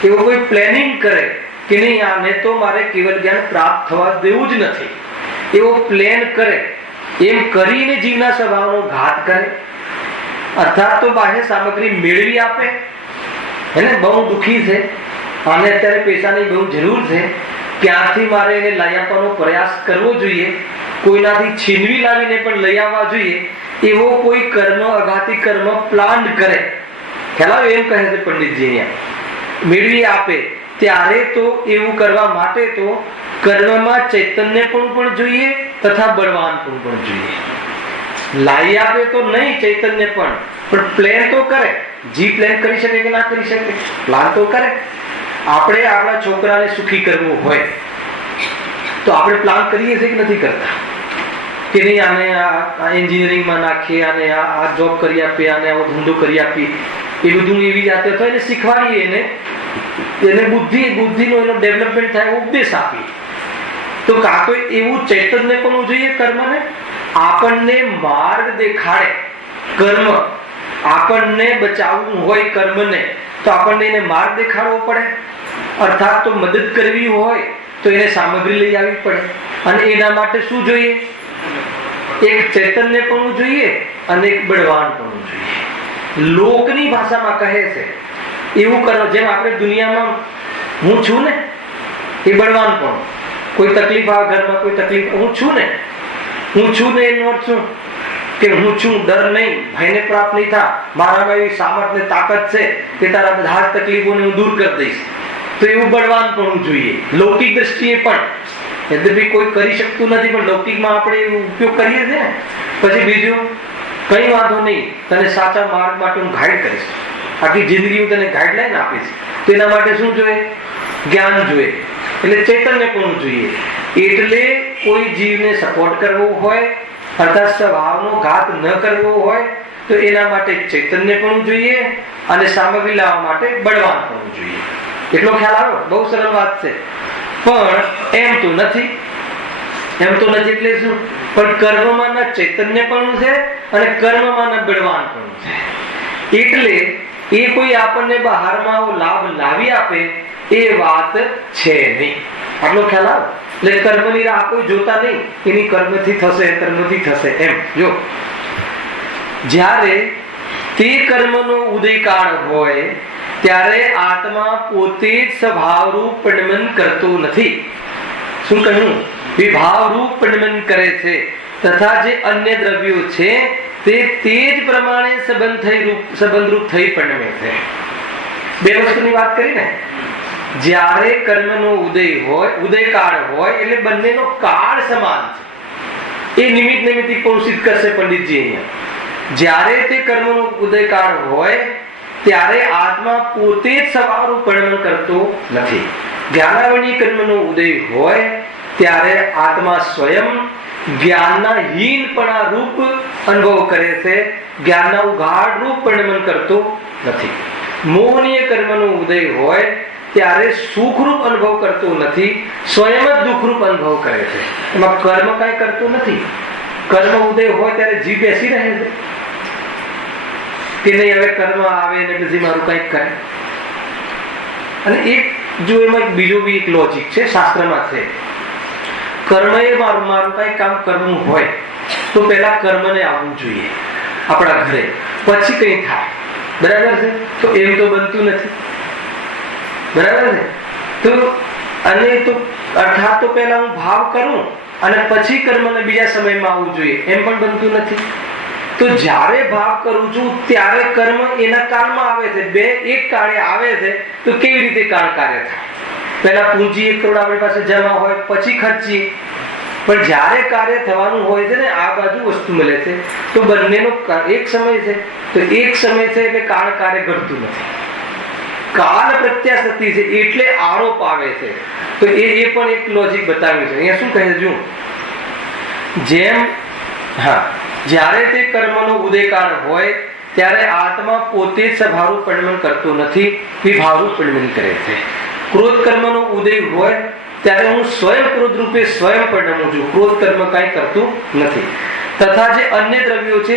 એવો કોઈ પ્લાનિંગ કરે કે નહીં, આને તો મારે કેવલ જ્ઞાન પ્રાપ્ત થવા દેવું જ નથી, એવો પ્લાન કરે. એમ કરીને જીવના સ્વભાવનો ઘાત કરે, અર્થાત તો બાહ્ય સામગ્રી મેળવી આપે, એને બહુ દુઃખી છે, આને અત્યારે પૈસાની બહુ જરૂર છે, ક્યાંથી મારે એને લઈ આપવાનો પ્રયાસ કરવો જોઈએ, કોઈનાથી છીનવી લાવીને પણ લઈ આવવા જોઈએ, એવો કોઈ કર્મ, અઘાતી કર્મ પ્લાન કરે. ખ્યાલ એમ કહે છે પંડિતજી અહીંયા, મેળવી આપે. ત્યારે તો એવું કરવા માટે તો કર્મમાં ચૈતન્ય પણ જોઈએ તથા બળવાન પણ જોઈએ. લાવી આપે તો નહીં ચૈતન્ય પણ પ્લાન તો કરે. જી પ્લાન કરી શકે કે ના કરી શકે, પ્લાન તો કરે. આપણે આપણા છોકરાને સુખી કરવું હોય તો આપણે પ્લાન કરીએ છીએ કે નથી કરતા? કે નહીં આને આ એન્જિનિયરિંગમાં નાખીએ, આને આ જોબ કરી આપીએ, આને આવો ધંધો કરી આપીએ, એ બધું એવી જાતે થાય એને શીખવાડીએ, એને બુદ્ધિનો એનો ડેવલપમેન્ટ થાય, ઉપદેશ આપીએ. તો કાં તો એવું ચૈતન્ય પણ જોઈએ કર્મને, આપણને માર્ગ દેખાડે. કર્મ આપણને બચાવવું હોય કર્મને તો આપણને એને માર્ગ દેખાડવો પડે, અર્થાત તો મદદ કરવી હોય તો એને સામગ્રી લઈ આવવી પડે. અને એના માટે શું જોઈએ? એક ચૈતન્ય પણ જોઈએ અને એક બળવાન પણ જોઈએ. લોકની ભાષામાં કહે છે એવું કરો, જેમ આપણે દુનિયામાં હું છું ને એ બળવાન પણ, કોઈ તકલીફ આવે ઘરમાં, કોઈ તકલીફ, હું છું ને એનો અર્થ શું? કે હું છું, ડર નહીં, ભયને પ્રાપ્ત નહીં થા, મારામાં એવી સામર્થ ને તાકાત છે કે તારા બધા જ તકલીફોને હું દૂર કરી દઈશ. તો એવું બળવાન પણ જોઈએ લૌકિક દ્રષ્ટિએ પણ. યદ્યપિ કોઈ કરી શકતું નથી, પણ લૌકિકમાં આપણે ઉપયોગ કરીએ છીએ. પછી બીજું, કઈ વાંધો નહીં, તને સાચા માર્ગ માટે હું ગાઈડ કરીશ, આખી જિંદગી હું તને ગાઈડલાઈન આપીશ. તો એના માટે શું જોઈએ? જ્ઞાન જોઈએ, એટલે ચૈતન્ય પણ જોઈએ. એટલે કોઈ જીવને સપોર્ટ કરવો હોય, અર્થાત સ્વભાવનો ઘાત ન કરવો હોય, તો એના માટે ચૈતન્ય પણ જોઈએ અને સામગ્રી લાવવા માટે બળવાન પણ જોઈએ. એટલો ખ્યાલ આવ્યો? બહુ સરળ વાત છે. પણ એમ તો નથી એટલે શું? પણ કર્મમાં ચૈતન્ય પણ છે અને કર્મમાં બળવાન પણ છે. એટલે એ કોઈ આપણને બહારમાં લાભ લાવી આપે એ વાત છે નહીં. આટલો ખ્યાલ આવે? એટલે કર્મની રાહ કોઈ જોતા નહીં, એની કર્મથી થશે એમ. જો જ્યારે તે કર્મનો ઉદયકાળ હોય ત્યારે આત્મા પોતે જ સ્વભાવરૂપ પરિણમન કરતો નથી. શું કહ્યું? વિભાવરૂપ પરિણમન કરે છે. તથા જે અન્ય દ્રવ્યો છે તે જ પ્રમાણે સંબંધરૂપ થઈ પરિણમે છે. બે વસ્તુની વાત કરી ને, જ્યારે કર્મનો ઉદયકાળ હોય એટલે બંનેનો કાળ સમાન છે. એ નિમિત્તિક પણ સિદ્ધ કરશે પંડિતજી અહીંયા. જ્યારે તે કર્મનો ઉદયકાળ હોય ત્યારે આત્મા પોતે જ સ્વભાવનું પરિણમન કરતો નથી. જ્ઞાનાવરણી કર્મનો ઉદય હોય ત્યારે આત્મા સ્વયં જ્ઞાનના હીનપણા રૂપ અનુભવ કરે છે, જ્ઞાનના ઉઘાડ રૂપ પરિણમન કરતો નથી. મોહનીય કર્મનો ઉદય હોય ત્યારે સુખરૂપ અનુભવ કરતો નથી, સ્વયં જ દુઃખરૂપ અનુભવ કરે છે. એમાં કર્મ કઈ કરતો નથી. કર્મ ઉદય હોય ત્યારે જીવ બેસી રહે છે કે નહીં, હવે કર્મ આવે ને પછી મારું કઈક કરે. અને એક જો એમાં બીજો બી એક લોજિક છે, શાસ્ત્રમાં છે. કર્મ એ મારું કઈ કામ કરવું હોય તો પેલા કર્મને આવવું જોઈએ આપણા ઘરે, પછી કઈ થાય. બરાબર છે? તો એમ તો બનતું નથી. બરાબર છે? તો અને તો અર્થાત તો પેલા હું ભાવ કરું અને પછી કર્મને બીજા સમયમાં આવવું જોઈએ, એમ પણ બનતું નથી. તો જ્યારે ભાવ કરું છું ત્યારે કર્મ એના કાળમાં આવે છે. બે એક કાળે આવે છે તો કેવી રીતે કાળ કાર્ય થાય? પેલા પૂંજી 1 કરોડ આપણી પાસે જમા હોય પછી ખર્ચીએ, પણ જ્યારે કાર્ય થવાનું હોય છે ને આ બાજુ વસ્તુ મળે છે તો બંનેનો એક સમય છે. તો એક સમય છે એટલે કાળ કાર્ય ઘટતું નથી. કાળ પ્રત્યાશક્તિ છે એટલે આરોપ આવે છે. તો એ પણ એક લોજિક બતાવ્યું છે. અહીંયા શું કહે છે? જેમ જ્યારે તે કર્મનો ઉદયકાળ હોય ત્યારે આત્મા પોતે જ સ્વભાવનું પરિણમન કરતો નથી, વિભાવનું પરિણમન કરે છે. ક્રોધ કર્મનો ઉદય હોય ત્યારે હું સ્વયં ક્રોધ રૂપે સ્વયં પરિણમું છું, ક્રોધ કર્મ કઈ કરતું નથી. તથા જે અન્ય દ્રવ્યો છે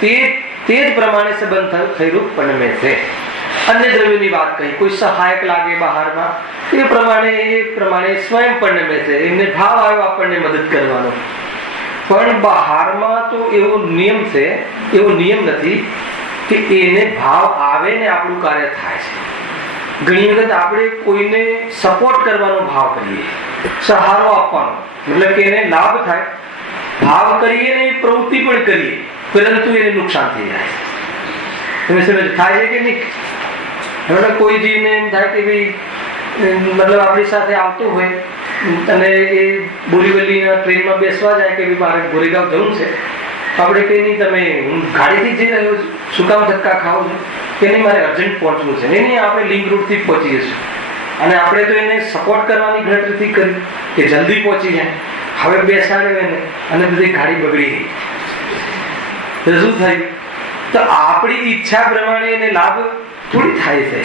તે જ પ્રમાણે સંબંધ થઈ રૂપ પરિણમે છે. અન્ય દ્રવ્યોની વાત કહી, કોઈ સહાયક લાગે બહારમાં એ પ્રમાણે સ્વયં પરિણમે છે. એમને ભાવ આવ્યો આપણને મદદ કરવાનો, પણ બહારમાં તો એવો નિયમ છે, એવો નિયમ નથી કે એને ભાવ આવે ને આપણું કાર્ય થાય છે. ઘણી વખત આપણે કોઈને સપોર્ટ કરવાનો ભાવ કરીએ, સહારો આપવાનો, મતલબ કે એને લાભ થાય, ભાવ કરીએ ને પ્રવૃત્તિ પણ કરીએ, પરંતુ એને નુકસાન થઈ જાય. તમે સમજ થાય છે કે નહીં? હવે કોઈ જીવને એમ થાય કે ભાઈ મતલબ આપણી સાથે આવતો હોય અને એ બોરીવલીના ટ્રેનમાં બેસવા જાય કે મારે ગોરેગાંવ જવું છે, આપણે કઈ નહીં તમે હું ગાડીથી જઈ રહ્યો છું, શું કામ ધક્કા ખાવ છો? કે નહીં મારે અર્જન્ટ પહોંચવું છે. નહીં આપણે લિંક રૂટથી પહોંચી જશું. અને આપણે તો એને સપોર્ટ કરવાની ગણતરીથી કરી કે જલ્દી પહોંચી જાય. હવે બેસાડ્યો એને અને બધી ગાડી બગડી ગઈ. શું થયું? તો આપણી ઈચ્છા પ્રમાણે એને લાભ થોડી થાય છે,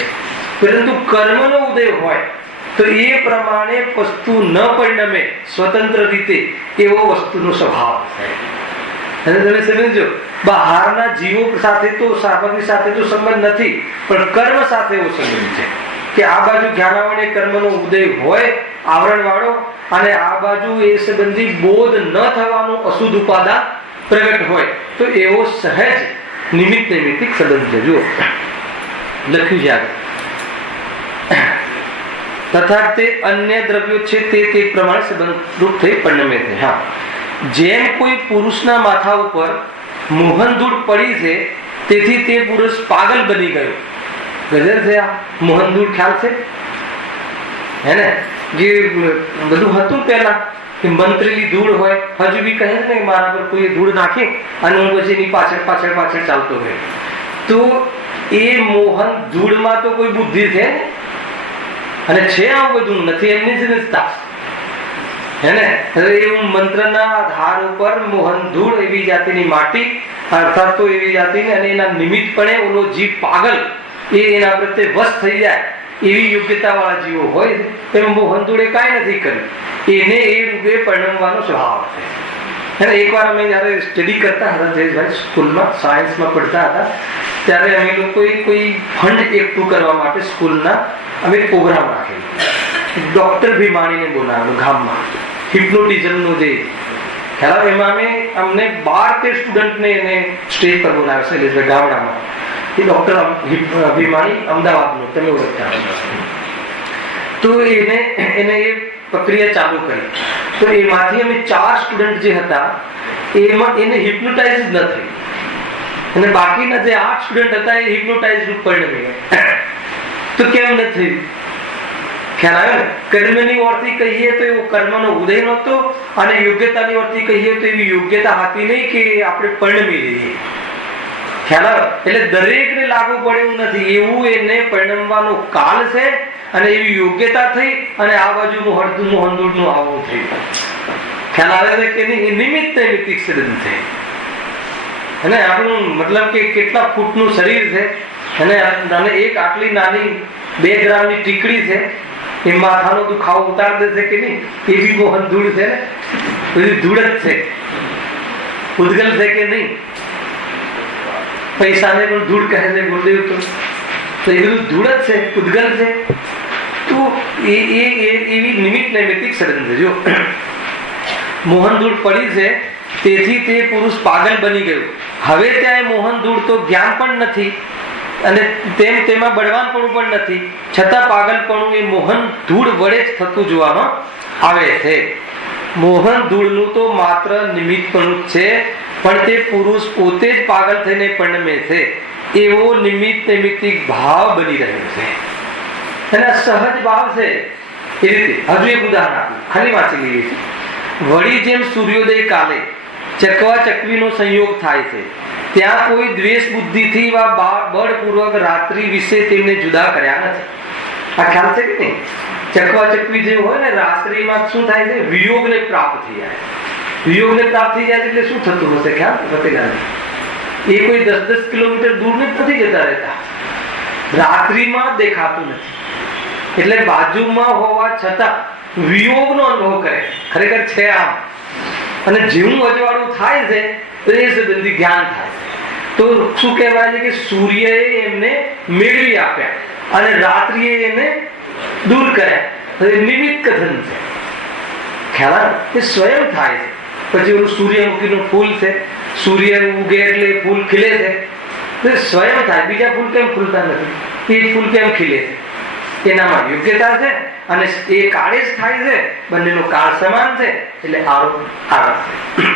પરંતુ કર્મનો ઉદય હોય તો એ પ્રમાણે વસ્તુ ન પરિણમે સ્વતંત્ર રીતે, એવો વસ્તુનો સ્વભાવ છે. અને તમે સમજો, બહારના જીવો સાથે તો સામગ્રી સાથે તો સંબંધ નથી, પણ કર્મ સાથે એવો સંબંધ છે કે આ બાજુ જ્ઞાનાવરણે કર્મનો ઉદય હોય આવરણ વાળો, અને આ બાજુ એ સંબંધી બોધ ન થવાનું અશુદ્ધ ઉપાદાન પ્રગટ હોય, તો એવો સહેજ નિમિત્તિક સંબંધ છે. જુઓ લખ્યું છે આગળ, તથા તે અન્ય દ્રવ્યો છે તે પ્રમાણે સંબંધરૂપ થઈ પરિણમે છે. જેમ કોઈ પુરુષના માથા ઉપર મોહનધૂળ પડી છે તેથી તે પુરુષ પાગલ બની ગયો. ગજર છે આ મોહનધૂળ, ખ્યાલ છે હે ને? જે બધું હતું પેલા કે મંત્રેલી ધૂળ હોય, હજુ બી કહે છે ને મારા પર કોઈ ધૂળ નાખી અને હું પછી એની પાછળ ચાલતો હોય. તો એ મોહન ધૂળમાં તો કોઈ બુદ્ધિ છે ને, અને છે આવું બધું નથી એમની સમજતા હે ને? એવું મંત્રના આધાર ઉપર મોહન ધૂળ એવી જાતિની માટી, અર્થાત તો એવી જાતિની, અને એના નિમિત્તપણે ઓલો જીવ પાગલ એ એના પ્રત્યે વશ થઈ જાય એવી યોગ્યતા વાળા જીવો હોય, એમ મોહન ધૂળે કાંઈ નથી કર્યું, એને એ રૂપે પરિણમવાનો સ્વભાવ છે. એકવાર અમે જયારે સ્ટડી કરતા હતા જયેશભાઈ, સ્કૂલમાં સાયન્સમાં પડતા હતા, ત્યારે અમે લોકોએ કોઈ ફંડ એકઠું કરવા માટે સ્કૂલના અમે પ્રોગ્રામ રાખેલો. ડોક્ટર ભીમાણીને બોલાવેલો ગામમાં, હિપ્નોટિઝમનો જે ખ્યાલ, એમાં અમને 12-13 સ્ટુડન્ટને એને સ્ટેજ પર બોલાવે શૈલેષભાઈ ગામડામાં. એ ડોક્ટર ભીમાણી અમદાવાદનો, તમે ઓળખતા. તો એને એ પ્રક્રિયા ચાલુ કરી. તો એમાંથી અમે 4 સ્ટુડન્ટ જે હતા એમાં એને હિપ્નોટાઇઝ જ ન થઈ, અને બાકીના જે 8 સ્ટુડન્ટ હતા એ હિપ્નોટાઇઝ રૂપ પરિણમી ગયા. તો કેમ ન થયું? ખ્યાલ આવ્યો ને? કર્મની ઓરથી કહીએ તો એવો કર્મનો ઉદય નહોતો, અને યોગ્યતાની ઓરથી કહીએ તો એવી યોગ્યતા હતી નહીં કે આપણે પરિણમી રહીએ. ખ્યાલ આવ્યો? એટલે દરેકને લાગુ પડે એવું નથી, એવું એને પરિણમવાનો કાળ છે, અને એવી યોગ્યતા થઈ, અને આ બાજુનું હળદું મોહનદૂરનું આવું થયું. ખ્યાલ આવે છે કે નહીં? નિમિત્ત નૈમિત્તિક સંબંધ છે. અને આપણું મતલબ કે કેટલા ફૂટનું શરીર છે, અને એક આટલી નાની 2 ગ્રામની ટીકડી છે, એ માથાનો દુખાવો ઉતાર દેશે કે નહીં? એવી મોહન ધૂળ છે ને, બધી ધૂળ જ છે. ઉદગલ છે કે નહીં? પૈસાને પણ ધૂળ કહે છે ગુરુદેવ. તો એ બધું ધૂળ જ છે, ઉદગલ છે. તો એવી નિમિત્ત નૈમિત્તિક સંબંધ છે. જો મોહન ધૂળ પડી છે, તેથી તે પુરુષ પાગલ બની ગયો. હવે ત્યાં મોહન ધૂળ તો જ્ઞાન પણ નથી, અને તેમાં બળવાનપણું પણ નથી, છતાં પાગલપણું એ મોહન ધૂળ વડે જ થતું જોવામાં આવે છે. મોહન ધૂળનું તો માત્ર નિમિત્તપણું જ છે, પણ તે પુરુષ પોતે જ પાગલ થઈને પરિણમે છે એવો નિમિત્ત નૈમિત્તિક ભાવ બની રહ્યો છે. અને સહજ ભાવ છે. એ રીતે હજુ એક ઉદાહરણ આપું, ખાલી વાંચી લઈએ છીએ. વળી જેમ સૂર્યોદય કાલે ચકવા ચકવીનો સંયોગ થાય છે, ત્યાં કોઈ દ્વેષ બુદ્ધિથી બળપૂર્વક રાત્રિ વિશે તેમને જુદા કર્યા નથી. આ ખ્યાલ છે કે નહીં? ચકવા ચકવી જે હોય ને, રાત્રિમાં શું થાય છે? વિયોગને પ્રાપ્ત થઈ જાય. વિયોગને પ્રાપ્ત થઈ જાય એટલે શું થતું હશે? ખ્યાલ પટેલા? એ કોઈ 10-10 કિલોમીટર દૂર નથી જતા રહેતા, રાત્રિમાં દેખાતું નથી, એટલે બાજુમાં હોવા છતાં વિયોગનો અનુભવ કરે. ખરેખર છે આમ. અને જેવું અજવાળું થાય છે તો એ સંબંધી જ્ઞાન થાય. તો શું કહેવાય છે કે સૂર્યએ એમને મેળવી આપ્યા અને રાત્રિએ એને દૂર કર્યા. નિમિત્ત કથન છે. ખ્યાલ? એ સ્વયં થાય છે. પછી ઓલું સૂર્યમુખીનું ફૂલ છે, સૂર્ય ઉગે એટલે ફૂલ ખીલે છે, તો સ્વયં થાય. બીજા ફૂલ કેમ ખુલતા નથી? એ ફૂલ કેમ ખીલે છે? એનામાં યોગ્યતા છે, અને એ કાળે જ થાય છે. બંનેનો કાળ સમાન છે, એટલે આરોપ આવે છે.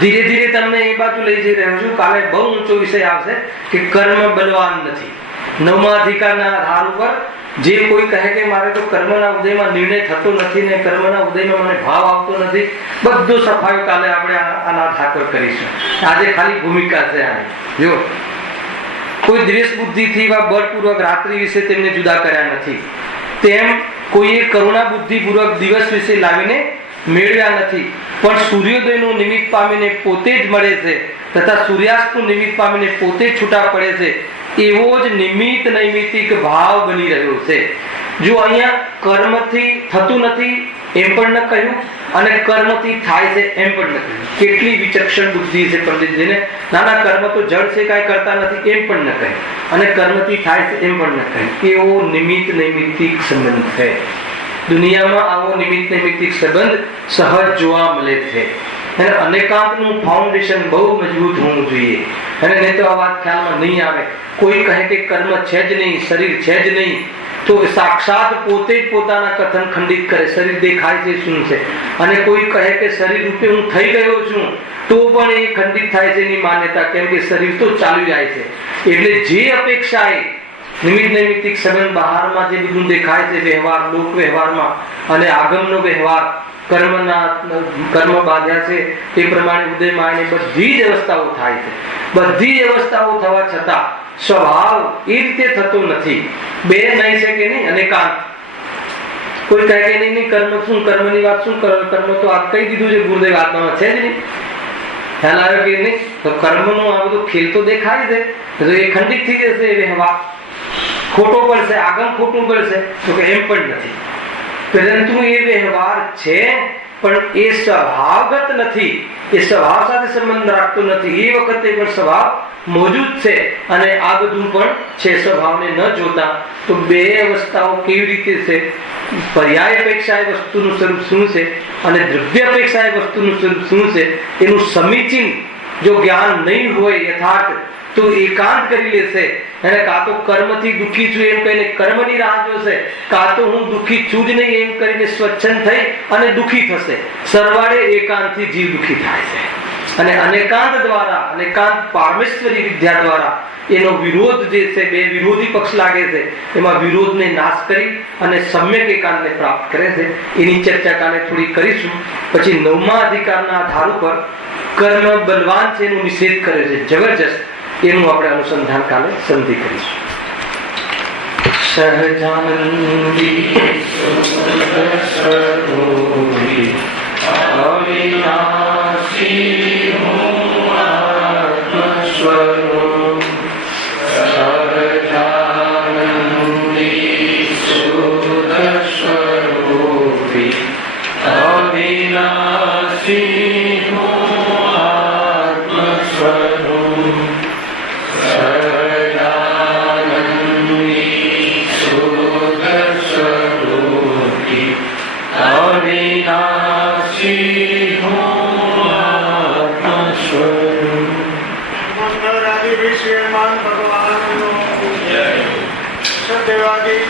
ધીરે ધીરે તમને એ બાજુ લઈ જઈ રહ્યો છું. કાલે બહુ ઊંચો વિષય આવશે કે કર્મ બલવાન નથી. 9મા અધિકારના આધાર ઉપર જે કોઈ કહે કે મારે તો કર્મના ઉદયમાં નિર્ણય થતો નથી ને કર્મના ઉદયમાં મને ભાવ આવતો નથી, બધું સફાઈ કાલે આપણે આના આધાર પર કરીશું. આજે ખાલી ભૂમિકા છે આની. જો કોઈ દ્વેષ બુદ્ધિથી વા બળપૂર્વક રાત્રિ વિશે તેમને જુદા કર્યા નથી, તેમ કોઈએ કરુણા બુદ્ધિપૂર્વક દિવસ વિશે લાવીને મેળવ્યા નથી, પણ સૂર્યોદયનું નિમિત્ત પામીને પોતે જ મળે છે, તથા સૂર્યાસ્તનું નિમિત્ત પામીને પોતે જ છૂટા પડે છે. એવો જ નિમિત્ત નૈમિત્તિક ભાવ બની રહ્યો છે. જો અહીંયા કર્મથી થતું નથી એમ પણ ન કહ્યું, અને કર્મથી થાય છે એમ પણ ન કહ્યું. કેટલી વિચક્ષણ બુદ્ધિ છે પંડિતજીને! નાના કર્મ તો જળ છે, કાંઈ કરતા નથી એમ પણ ન કહ્યું, અને કર્મથી થાય છે એમ પણ ન કહ્યું. એવો નિમિત્ત નૈમિત્તિક સંબંધ છે. દુનિયામાં આવો નિમિત્ત નૈમિત્તિક સંબંધ સહજ જોવા મળે છે. અને અનેકાંતનું ફાઉન્ડેશન બહુ મજબૂત હોવું જોઈએ. અને નહીં તો આ વાત ખ્યાલમાં નહીં આવે. કોઈ કહે કે કર્મ છે જ નહીં, શરીર છે જ નહીં, તો સાક્ષાત પોતે જ પોતાના કથન ખંડિત કરે. શરીર દેખાય છે શું છે? અને કોઈ કહે કે શરીર રૂપે હું થઈ ગયો છું, તો પણ એ ખંડિત થાય છે એની માન્યતા. કેમ કે શરીર તો ચાલી જાય છે. એટલે જે અપેક્ષાએ નિમિત્ત નૈમિત્તિક સંબંધ બહારમાં જે બધું દેખાય છે, વ્યવહાર, લોક વ્યવહારમાં અને આગમનો વ્યવહાર, કર્મ બાંધ્યા છે તે પ્રમાણે ઉદયમાં બધી જ અવસ્થાઓ થાય છે. બધી અવસ્થાઓ થવા છતાં સ્વભાવ એ રીતે થતો નથી. બે નહીં છે કે નહીં? અનેકાંત. કોઈ કહે કે નહીં કર્મ શું, કર્મની વાત શું, કર્મ તો આ કહી દીધું છે ગુરુદેવ આત્મામાં છે જ નહીં. ખ્યાલ આવ્યો કે નહીં? તો કર્મનો આ બધો ખેલ તો દેખાય છે, તો એ ખંડિત થઈ જશે. એ વ્યવહાર ખોટો પડશે, આગમ ખોટું પડશે, તો કે એમ પણ નથી. પરંતુ એ વ્યવહાર છે, પણ એ સ્વભાવગત નથી. એ સ્વભાવ સાથે સંબંધ રાખતો નથી. એ વખતે પણ સ્વભાવ મોજૂદ છે, અને આ બધું પણ છે. સ્વભાવને ન જોતા તો બે અવસ્થાઓ કેવી રીતે છે? પર્યાય અપેક્ષા એ વસ્તુનું સ્વરૂપ શું છે, અને દ્રવ્ય અપેક્ષા એ વસ્તુનું સ્વરૂપ શું છે, એનું સમીચીન જો જ્ઞાન નહીં હોય યથાર્થ, તો એકાંત કરી લેશે અને કાં તો કર્મથી દુઃખી છું એમ કહીને કર્મની રાહ જોશે, કાં તો હું દુઃખી છું જ નહીં એમ કરીને સ્વચ્છંદ થઈ અને દુઃખી થશે. સરવાળે એકાંતથી જીવ દુઃખી થાય છે. અને અનેકાંત દ્વારા, અનેકાંત પારમેશ્વરી વિદ્યા દ્વારા એનો વિરોધ જે છે, બે વિરોધી પક્ષ લાગે છે, એમાં વિરોધને નાશ કરી અને સમ્યક એકાંતને પ્રાપ્ત કરે છે. એની ચર્ચા કાલે થોડી કરીશું. પછી 9મા અધિકારના આધાર ઉપર કર્મ બલવાન છે એનો નિષેધ કરે છે જબરજસ્ત, એનું આપણે અનુસંધાન કાલે સંધિ કરીશું. સહજાનંદી અવિનાશી સ્વરૂપ સહજાનંદી શુદ્ધ સ્વરૂપી અવિનાશી આત્મ સ્વરૂપ સહજાનંદી શુદ્ધ સ્વરૂપી અવિનાશી આત્મ સ્વરૂપ. મંગળ આદિ વિશ્વમાન ભગવાનનો જય. સદેવાદી